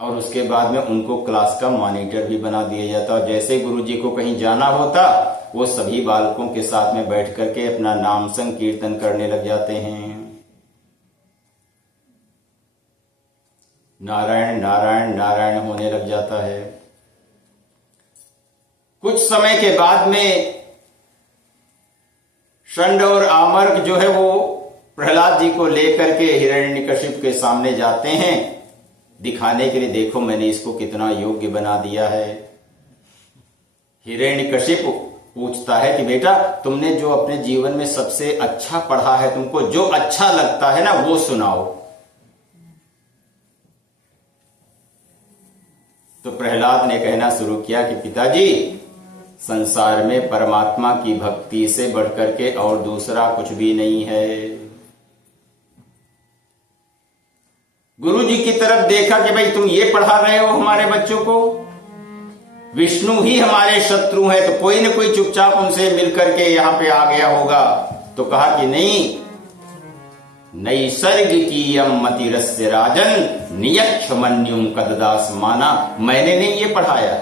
और उसके बाद में उनको क्लास का मॉनिटर भी बना दिया जाता। और जैसे गुरु जी को कहीं जाना होता, वो सभी बालकों के साथ में बैठ करके अपना नाम संकीर्तन करने लग जाते हैं। नारायण नारायण नारायण होने लग जाता है। कुछ समय के बाद में षंड और आमर्क जो है वो प्रहलाद जी को लेकर के हिरण्यकशिप के सामने जाते हैं, दिखाने के लिए, देखो मैंने इसको कितना योग्य बना दिया है। हिरण्यकशिप पूछता है कि बेटा तुमने जो अपने जीवन में सबसे अच्छा पढ़ा है, तुमको जो अच्छा लगता है ना वो सुनाओ। तो प्रहलाद ने कहना शुरू किया कि पिताजी, संसार में परमात्मा की भक्ति से बढ़कर के और दूसरा कुछ भी नहीं है। गुरु जी की तरफ देखा कि भाई तुम ये पढ़ा रहे हो हमारे बच्चों को, विष्णु ही हमारे शत्रु हैं, तो कोई न कोई चुपचाप उनसे मिलकर के यहां पे आ गया होगा। तो कहा कि नहीं, नैसर्गिकीयम मतिरस्य राजन नियक्षमन्युम कददास माना, मैंने नहीं ये पढ़ाया।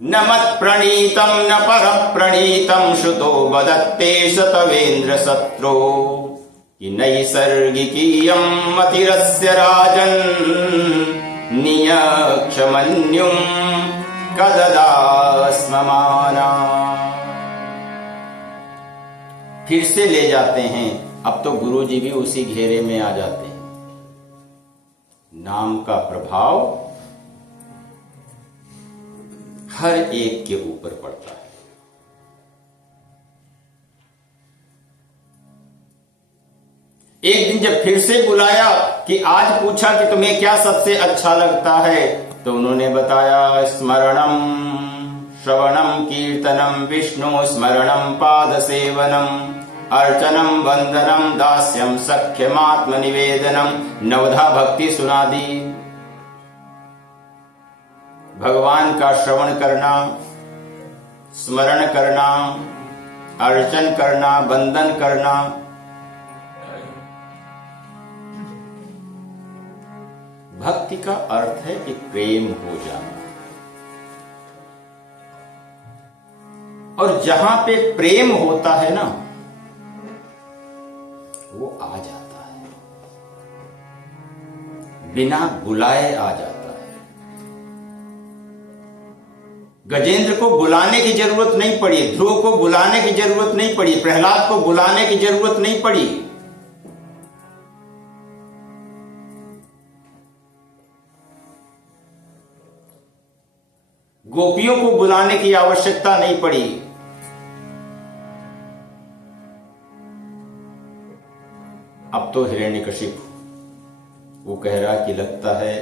न मत प्रणीतम न पर प्रणीतम श्रुतो बदत्ते शतवेन्द्र शत्रो, कि नैसर्गिकीयम मतिरस्य राजन नियक्षमन्युम कददास्म माना। फिर से ले जाते हैं। अब तो गुरु जी भी उसी घेरे में आ जाते हैं। नाम का प्रभाव हर एक के ऊपर पड़ता है। एक दिन जब फिर से बुलाया कि आज पूछा कि तुम्हें क्या सबसे अच्छा लगता है, तो उन्होंने बताया स्मरणम श्रवणम कीर्तनम विष्णु स्मरणम पाद सेवनम अर्चनम वंदनम दास्यम सख्यमात्म निवेदनम। 9 भक्ति सुना दी। भगवान का श्रवण करना, स्मरण करना, अर्चन करना, वंदन करना, भक्ति का अर्थ है कि प्रेम हो जाना। और जहां पे प्रेम होता है ना, वो आ जाता है। बिना बुलाए आ जाता है। गजेंद्र को बुलाने की जरूरत नहीं पड़ी, ध्रुव को बुलाने की जरूरत नहीं पड़ी, प्रहलाद को बुलाने की जरूरत नहीं पड़ी। गोपियों को बुलाने की आवश्यकता नहीं पड़ी। अब तो हिरण्यकशिप वो कह रहा कि लगता है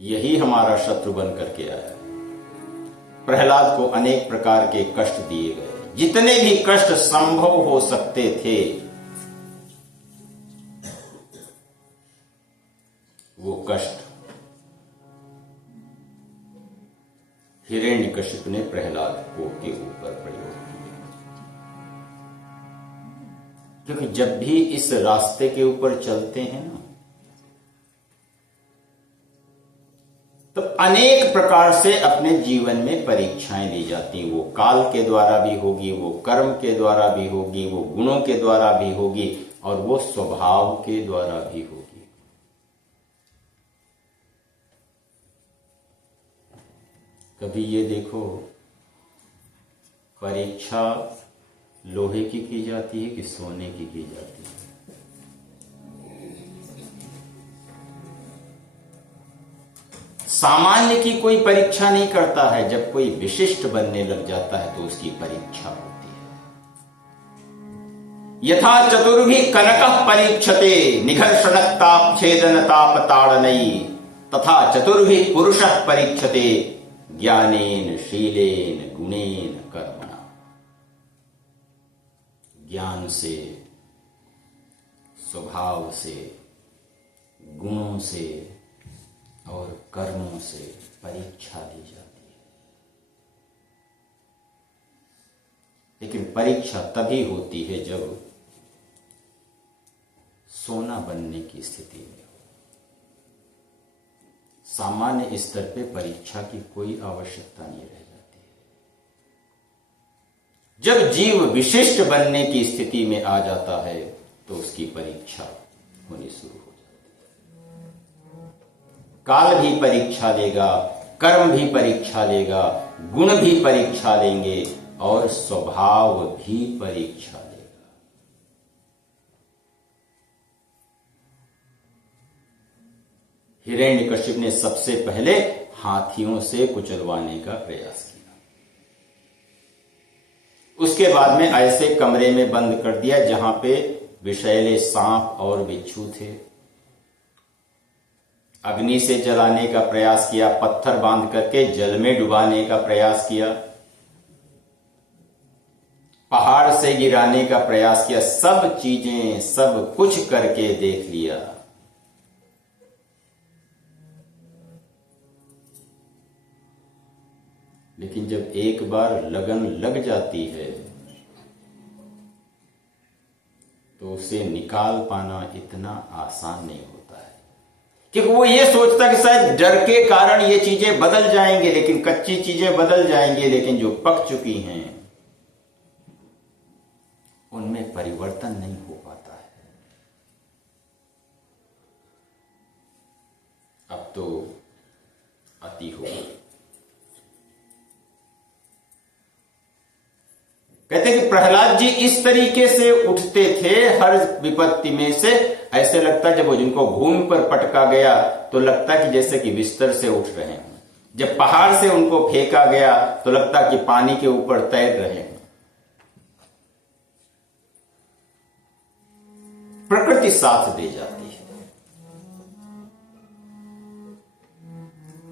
यही हमारा शत्रु बन करके आया। प्रहलाद को अनेक प्रकार के कष्ट दिए गए, जितने भी कष्ट संभव हो सकते थे वो कष्ट हिरण्यकशिप ने प्रहलाद को के ऊपर प्रयोग किए। क्योंकि जब भी इस रास्ते के ऊपर चलते हैं ना, तो अनेक प्रकार से अपने जीवन में परीक्षाएं ली जाती हैं। वो काल के द्वारा भी होगी, वो कर्म के द्वारा भी होगी, वो गुणों के द्वारा भी होगी, और वो स्वभाव के द्वारा भी होगी। कभी ये देखो, परीक्षा लोहे की जाती है कि सोने की जाती है? सामान्य की कोई परीक्षा नहीं करता है, जब कोई विशिष्ट बनने लग जाता है तो उसकी परीक्षा होती है। यथा चतुर्भिः कनकः परीक्षते निघर्षणतापछेदनताप ताड़नई, तथा चतुर्भिः पुरुषः परीक्षते ज्ञानेन शीलेन गुणेन कर्मणा। ज्ञान से, स्वभाव से, गुणों से और कर्मों से परीक्षा ली जाती है। लेकिन परीक्षा तभी होती है जब सोना बनने की स्थिति में हो। सामान्य स्तर पे परीक्षा की कोई आवश्यकता नहीं रह जाती है। जब जीव विशिष्ट बनने की स्थिति में आ जाता है तो उसकी परीक्षा होनी शुरू हो जाती है। काल भी परीक्षा लेगा, कर्म भी परीक्षा लेगा, गुण भी परीक्षा लेंगे और स्वभाव भी परीक्षा लेगा। हिरण्यकशिप ने सबसे पहले हाथियों से कुचलवाने का प्रयास किया। उसके बाद में ऐसे कमरे में बंद कर दिया जहां पे विषैले सांप और बिच्छू थे। अग्नि से जलाने का प्रयास किया, पत्थर बांध करके जल में डुबाने का प्रयास किया, पहाड़ से गिराने का प्रयास किया। सब चीजें, सब कुछ करके देख लिया। लेकिन जब एक बार लगन लग जाती है तो उसे निकाल पाना इतना आसान नहीं होता है। क्योंकि वो ये सोचता कि शायद डर के कारण ये चीजें बदल जाएंगे, लेकिन कच्ची चीजें बदल जाएंगी, लेकिन जो पक चुकी हैं उनमें परिवर्तन नहीं हो पाता है। अब तो अति हो गई। कहते हैं कि प्रहलाद जी इस तरीके से उठते थे हर विपत्ति में से, ऐसे लगता जब वो जिनको भूमि पर पटका गया तो लगता कि जैसे कि बिस्तर से उठ रहे हैं। जब पहाड़ से उनको फेंका गया तो लगता कि पानी के ऊपर तैर रहे हैं। प्रकृति साथ दे जाती है,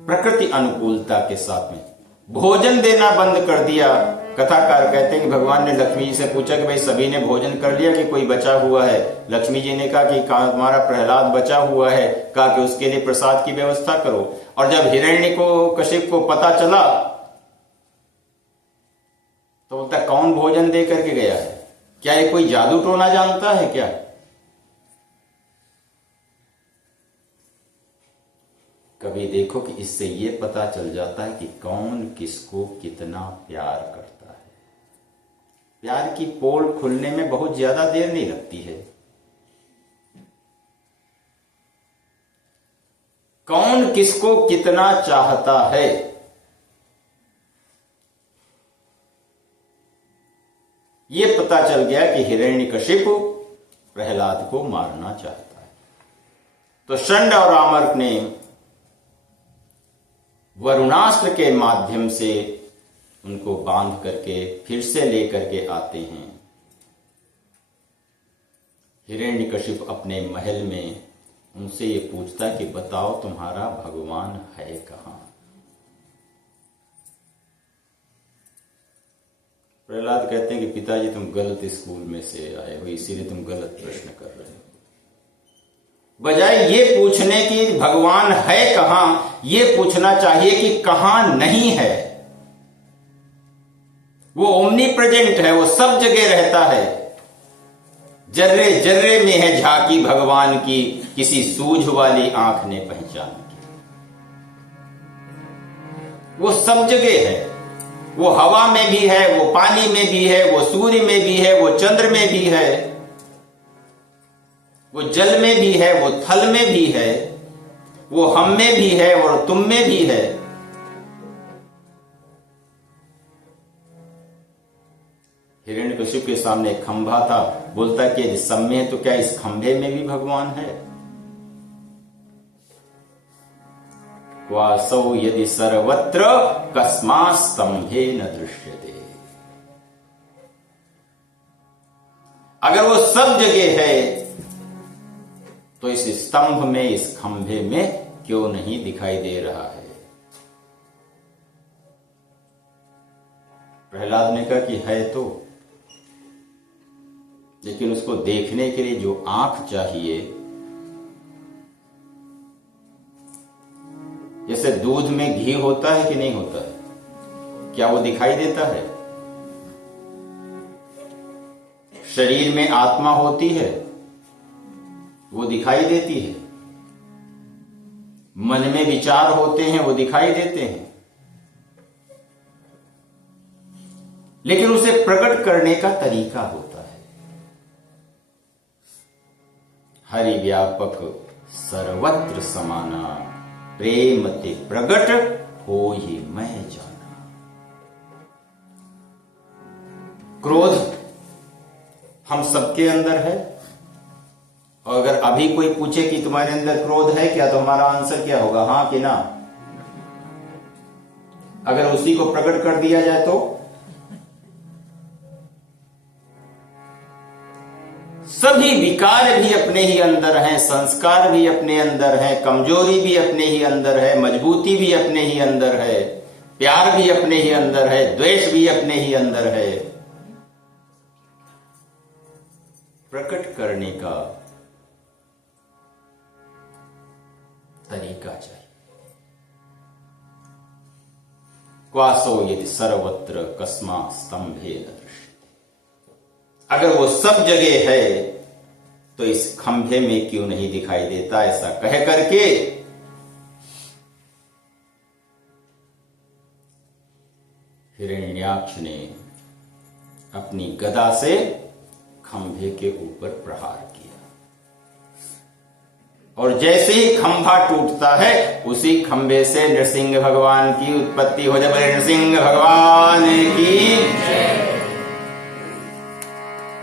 प्रकृति अनुकूलता के साथ में। भोजन देना बंद कर दिया। कथाकार कहते हैं कि भगवान ने लक्ष्मी जी से पूछा कि भाई सभी ने भोजन कर लिया कि कोई बचा हुआ है? लक्ष्मी जी ने कहा कि हमारा प्रहलाद बचा हुआ है। कहा कि उसके लिए प्रसाद की व्यवस्था करो। और जब हिरण्यकशिप को पता चला तो बोलता कौन भोजन दे करके गया है? क्या ये कोई जादू टोना जानता है क्या? कभी देखो कि इससे ये पता चल जाता है कि कौन किसको कितना प्यार करता है। प्यार की पोल खुलने में बहुत ज्यादा देर नहीं लगती है। कौन किसको कितना चाहता है, ये पता चल गया कि हिरण्यकशिपु प्रहलाद को मारना चाहता है। तो षंड और आमर्क ने वरुणास्त्र के माध्यम से उनको बांध करके फिर से लेकर के आते हैं। हिरण्यकशिपु अपने महल में उनसे ये पूछता कि बताओ तुम्हारा भगवान है कहां। प्रहलाद कहते हैं कि पिताजी तुम गलत स्कूल में से आए हो, इसीलिए तुम गलत प्रश्न कर रहे हो। बजाय ये पूछने की भगवान है कहां, ये पूछना चाहिए कि कहां नहीं है। वो ओमनी प्रेजेंट है, वो सब जगह रहता है। जर्रे जर्रे में है झांकी भगवान की, किसी सूझ वाली आंख ने पहचान की। वो सब जगह है, वो हवा में भी है, वो पानी में भी है, वो सूर्य में भी है, वो चंद्र में भी है, वो जल में भी है, वो थल में भी है, वो हम में भी है और तुम में भी है। हिरण्यकशिपु के सामने एक खंभा था, बोलता कि सब में तो क्या इस खंभे में भी भगवान है। क्वासौ यदि सर्वत्र कस्मात् स्तंभे न दृश्यते। अगर वो सब जगह है तो इस स्तंभ में, इस खंभे में क्यों नहीं दिखाई दे रहा है। प्रहलाद ने कहा कि है तो, लेकिन उसको देखने के लिए जो आंख चाहिए, जैसे दूध में घी होता है कि नहीं होता है, क्या वो दिखाई देता है। शरीर में आत्मा होती है, वो दिखाई देती है। मन में विचार होते हैं, वो दिखाई देते हैं। लेकिन उसे प्रकट करने का तरीका होता है। हरि व्यापक सर्वत्र समाना, प्रेम ते प्रगट हो ये मैं जाना। क्रोध हम सबके अंदर है, और अगर अभी कोई पूछे कि तुम्हारे अंदर क्रोध है क्या, तो हमारा आंसर क्या होगा, हां कि ना। अगर उसी को प्रकट कर दिया जाए तो सभी विकार भी अपने ही अंदर हैं, संस्कार भी अपने अंदर हैं, कमजोरी भी अपने ही अंदर है, मजबूती भी अपने ही अंदर है, प्यार भी अपने ही अंदर है, द्वेष भी अपने ही अंदर है। प्रकट करने का तरीका चाहिए। क्वासो यदि सर्वत्र कस्मात् स्तंभे न दृश्यते। अगर वो सब जगह है तो इस खंभे में क्यों नहीं दिखाई देता। ऐसा कह करके हिरण्याक्ष ने अपनी गदा से खंभे के ऊपर प्रहार किया, और जैसे ही खंभा टूटता है उसी खंभे से नृसिंह भगवान की उत्पत्ति हो जाए। नृसिंह भगवान की।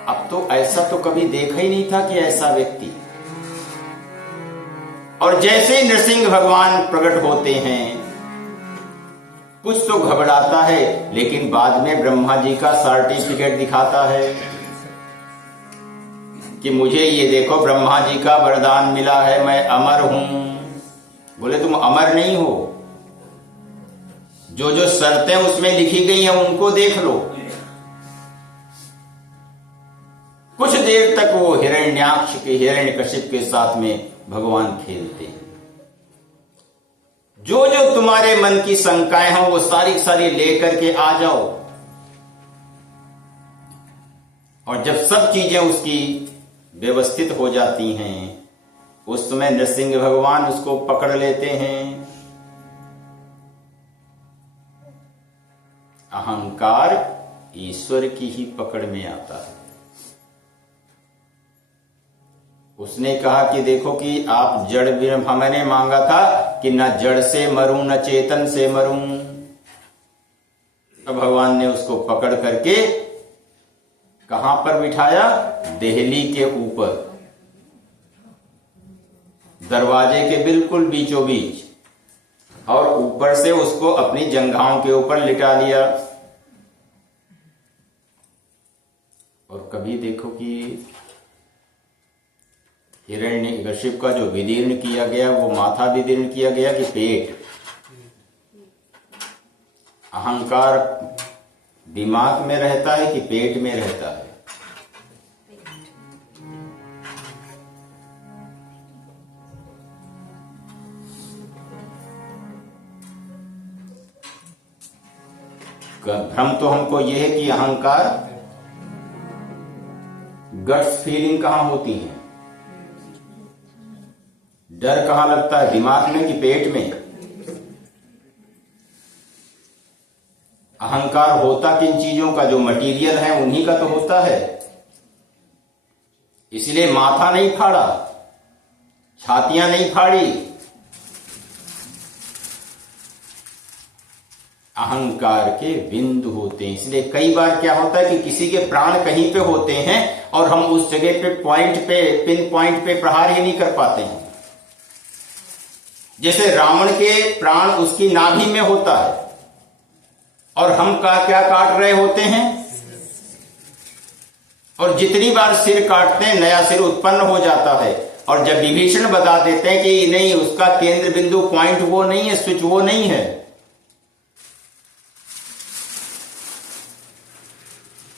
अब तो ऐसा तो कभी देखा ही नहीं था कि ऐसा व्यक्ति। और जैसे ही नृसिंह भगवान प्रकट होते हैं, कुछ तो घबराता है, लेकिन बाद में ब्रह्मा जी का सर्टिफिकेट दिखाता है कि मुझे ये देखो ब्रह्मा जी का वरदान मिला है, मैं अमर हूं। बोले तुम अमर नहीं हो, जो जो शर्तें उसमें लिखी गई हैं उनको देख लो। कुछ देर तक वो हिरण्याक्ष के, हिरण्यकशिप के साथ में भगवान खेलते हैं। जो जो तुम्हारे मन की शंकाएं हो वो सारी सारी लेकर के आ जाओ। और जब सब चीजें उसकी व्यवस्थित हो जाती हैं, उस समय नृसिंह भगवान उसको पकड़ लेते हैं। अहंकार ईश्वर की ही पकड़ में आता है। उसने कहा कि देखो कि आप जड़, हमने मांगा था कि न जड़ से मरूं न चेतन से मरूं। तो भगवान ने उसको पकड़ करके कहां पर बिठाया? देहली के ऊपर, दरवाजे के बिल्कुल बीचों बीच, और ऊपर से उसको अपनी जंघाओं के ऊपर लिटा लिया। और कभी देखो कि हिरण्यकशिप का जो विदीर्ण किया गया, वो माथा विदीर्ण किया गया कि पेट? अहंकार दिमाग में रहता है कि पेट में रहता है? भ्रम तो हमको यह है कि अहंकार, गट्स फीलिंग कहां होती है? डर कहां लगता है? दिमाग में कि पेट में? अहंकार होता किन चीजों का? जो मटीरियल है उन्हीं का तो होता है। इसलिए माथा नहीं फाड़ा, छातियां नहीं फाड़ी। अहंकार के बिंदु होते हैं। इसलिए कई बार क्या होता है कि किसी के प्राण कहीं पे होते हैं और हम उस जगह पे पॉइंट पे, पिन पॉइंट पे प्रहार ही नहीं कर पाते हैं। जैसे रावण के प्राण उसकी नाभि में होता है और हम क्या काट रहे होते हैं, और जितनी बार सिर काटते हैं नया सिर उत्पन्न हो जाता है। और जब विभीषण बता देते हैं कि नहीं, उसका केंद्र बिंदु पॉइंट वो नहीं है, स्विच वो नहीं है,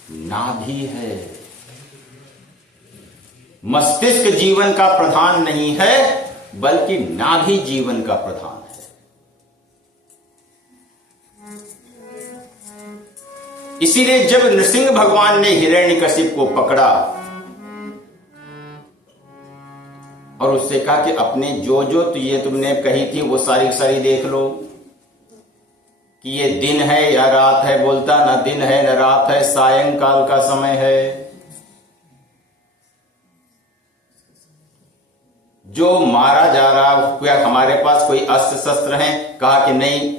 नाभि है। मस्तिष्क जीवन का प्रधान नहीं है, बल्कि नाभि जीवन का प्रधान है। इसीलिए जब नृसिंह भगवान ने हिरण्यकशिप को पकड़ा और उससे कहा कि अपने जो जो तुमने कही थी वो सारी सारी देख लो, कि ये दिन है या रात है। बोलता न दिन है न रात है, सायंकाल का समय है। जो मारा जा रहा, क्या हमारे पास कोई अस्त्र शस्त्र हैं? कहा कि नहीं।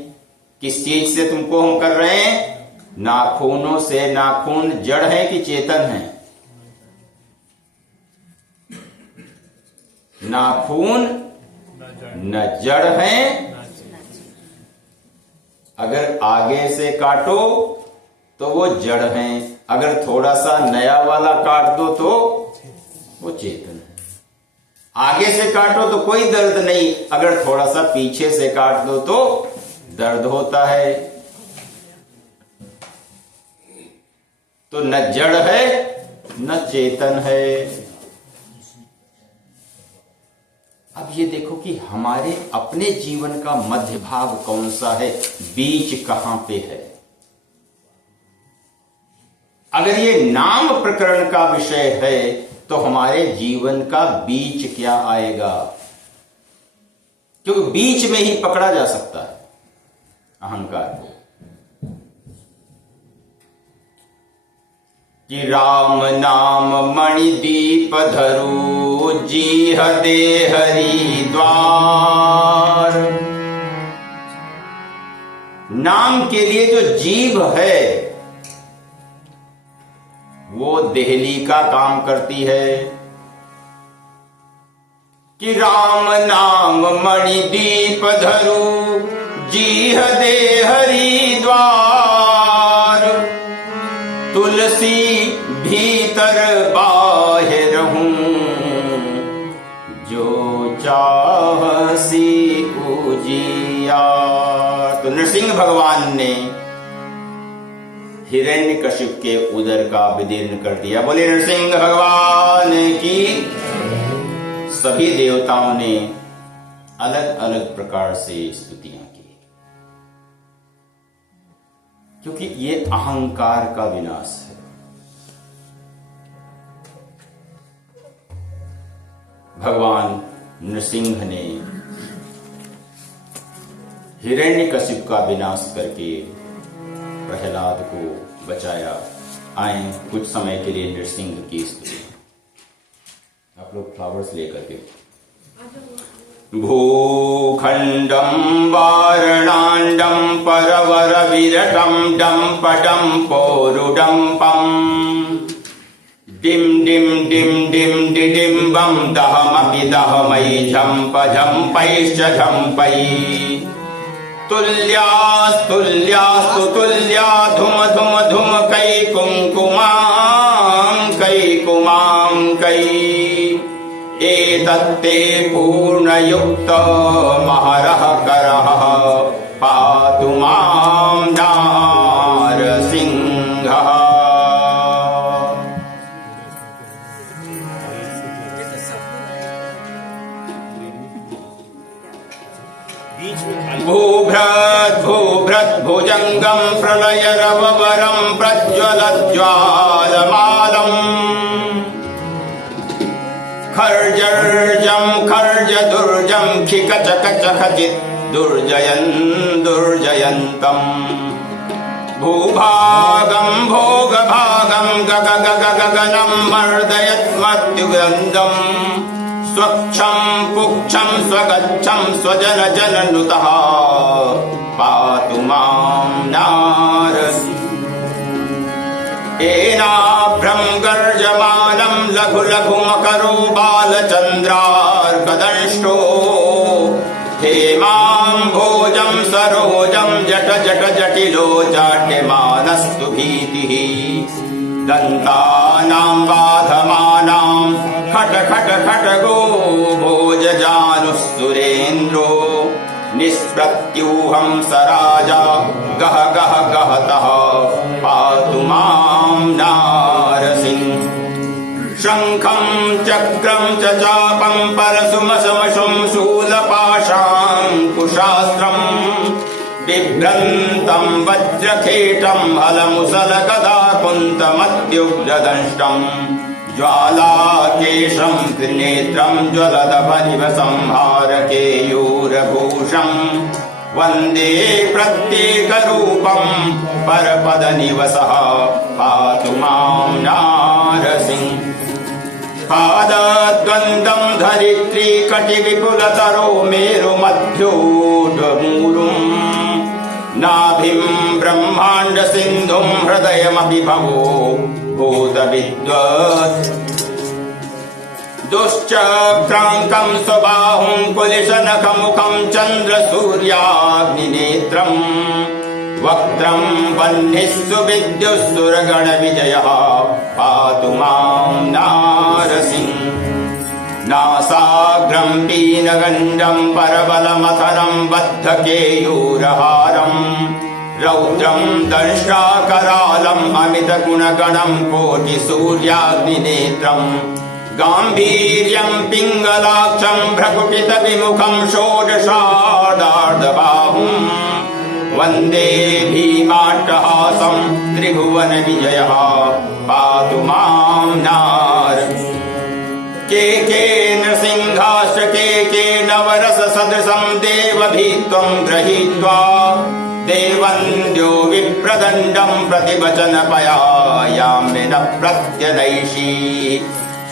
किस चीज से तुमको हम कर रहे हैं? नाखूनों से। नाखून जड़ है कि चेतन है? नाखून न जड़ है। अगर आगे से काटो तो वो जड़ है, अगर थोड़ा सा नया वाला काट दो तो वो चेतन है। आगे से काटो तो कोई दर्द नहीं, अगर थोड़ा सा पीछे से काट दो तो दर्द होता है। तो न जड़ है न चेतन है। अब ये देखो कि हमारे अपने जीवन का मध्य भाग कौन सा है, बीच कहां पे है। अगर ये नाम प्रकरण का विषय है तो हमारे जीवन का बीच क्या आएगा? क्योंकि बीच में ही पकड़ा जा सकता है अहंकार को। कि राम नाम मणिदीप धरु, जीह दे हरि द्वार। नाम के लिए जो जीभ है वो देहली का काम करती है। कि राम नाम मणिदीप धरु, जीह दे हरि द्वार। तुलसी भीतर बाहिर हूं, जो चाहसी उजिया। तो नृसिंह भगवान ने हिरण्यकशिप के उदर का विदीर्ण कर दिया। बोले नृसिंह भगवान की। सभी देवताओं ने अलग अलग प्रकार से स्तुतियां की, क्योंकि ये अहंकार का विनाश है। भगवान नृसिंह ने हिरण्यकशिप का विनाश करके प्रहलाद को बचाया। आए कुछ समय के लिए नृसिंह की स्तुति। आप लोग फ्लावर्स लेकर के। भूखण्डं वारणाण्डं परवरविरटं डम्पडम्पोरुडम्पम् डिं डिं डिं डिं डिडिम्बं दहमपि दहमै झम्प झम्पैश्च झम्पै तुल्यास्तुल्यास्तु तुल्या धुम धुम धुम कै कुङ्कुमां कै एतत्ते पूर्णयुक्त महरः करः पातु मां नारसिंहः। भूभ्रद् भुजङ्गं प्रलयरववरं प्रज्वलज्वालमालम् खर्जर्जं खर्जदुर्जं खिकचकचखचित् दुर्जयन्तम् भूभागं भोगभागं गगगगगनं मर्दयत्मत्युगन्धम् स्वच्छं पुच्छं स्वगच्छं स्वजनजननुतः पातु मां नारसिंहः। एनाभ्रं गर्जमानं लघु लघु मकरो बालचन्द्रार्कदंष्टो हेमां भोजं सरोजं जट जट जटिलो जाड्यमानस्तु भीतिः दन्तानां बाधमानां खट खट खटगो भोजजानुः सुरेन्द्रो निष्प्रत्यूहं स राजा गह गह गहतः पातु मां नारसिंहः। शङ्खं चक्रं च चापं परशुमशमशं शूलपाशाङ्कुशास्त्रम् बिभ्रन्तं वज्रखेटं हलमुसलगदा कुन्तमत्युग्रदंष्टम् ज्वालाकेशं त्रिनेत्रं ज्वलदभरिव संहारकेयूरभूषम् वन्दे प्रत्येकरूपं परपदनिवसः पातु मां नारसिंहः। पादद्वन्द्वं धरित्री कटिविपुलतरो मेरुमध्योढमूरुम् नाभिं ब्रह्माण्ड सिन्धुं हृदयमपि भवो भूतविद्वत् दुश्चक्राङ्कं स्वबाहुं कुलिशनखमुखं चन्द्रसूर्याग्निनेत्रम् वक्त्रं वह्निः सुविद्युः पातु मां नारसिंहः। नासाग्रं पीनगण्डं परबलमथनं बद्धकेयूरहारम् रौद्रं दंष्ट्राकरालम् अमितगुणगणं कोटिसूर्याग्निनेत्रम् गाम्भीर्यं पिङ्गलाक्षं भ्रकुटितविमुखं षोडशार्धार्धबाहुम् वन्दे भीमाट्टहासं त्रिभुवनविजयः पातु मां नारसिंहः। के नृसिंहाश्च के नवरससदृशं देवभीत्वं गृहीत्वा देवन्द्यो विप्रदण्डं प्रतिवचनपयायाम्यनः प्रत्यनैषी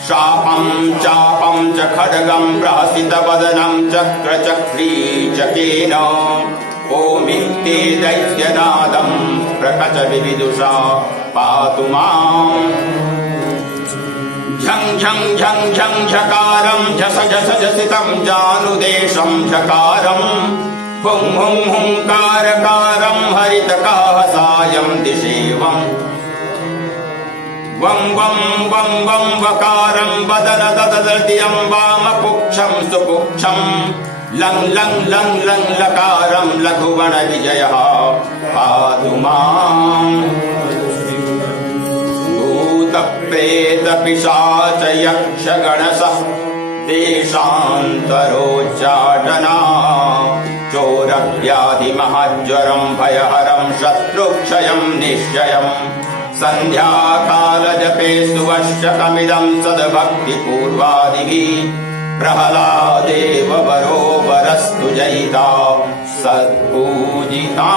शापं चापं च खड्गं प्रहसितवदनं चक्रचक्रीचकेन ओमित्ते दैत्यनादं प्रकच विविदुषा पातु मां झं झं झं झं झकारं झस झस झसितं जानुदेशं झकारं हुं हुं हुंकारकारं हरितकाहसायं दिशेवम् वं वं वं वं वकारं वदन दददतियं वामपुक्षं सुपुक्षं लं लं लं लं लकारं लघुगणविजयः पातु माम्। भूतप्रेतपिशाच यक्षगणसः देशान्तरोच्चाटना चोरव्याधिमहाज्वरं भयहरं शत्रुक्षयं निश्चयम् सन्ध्याकालजपे सुवश्यकमिदं सद्भक्तिपूर्वादिभिः प्रह्लादेव वरो वरस्तु जयिता सत्पूजितां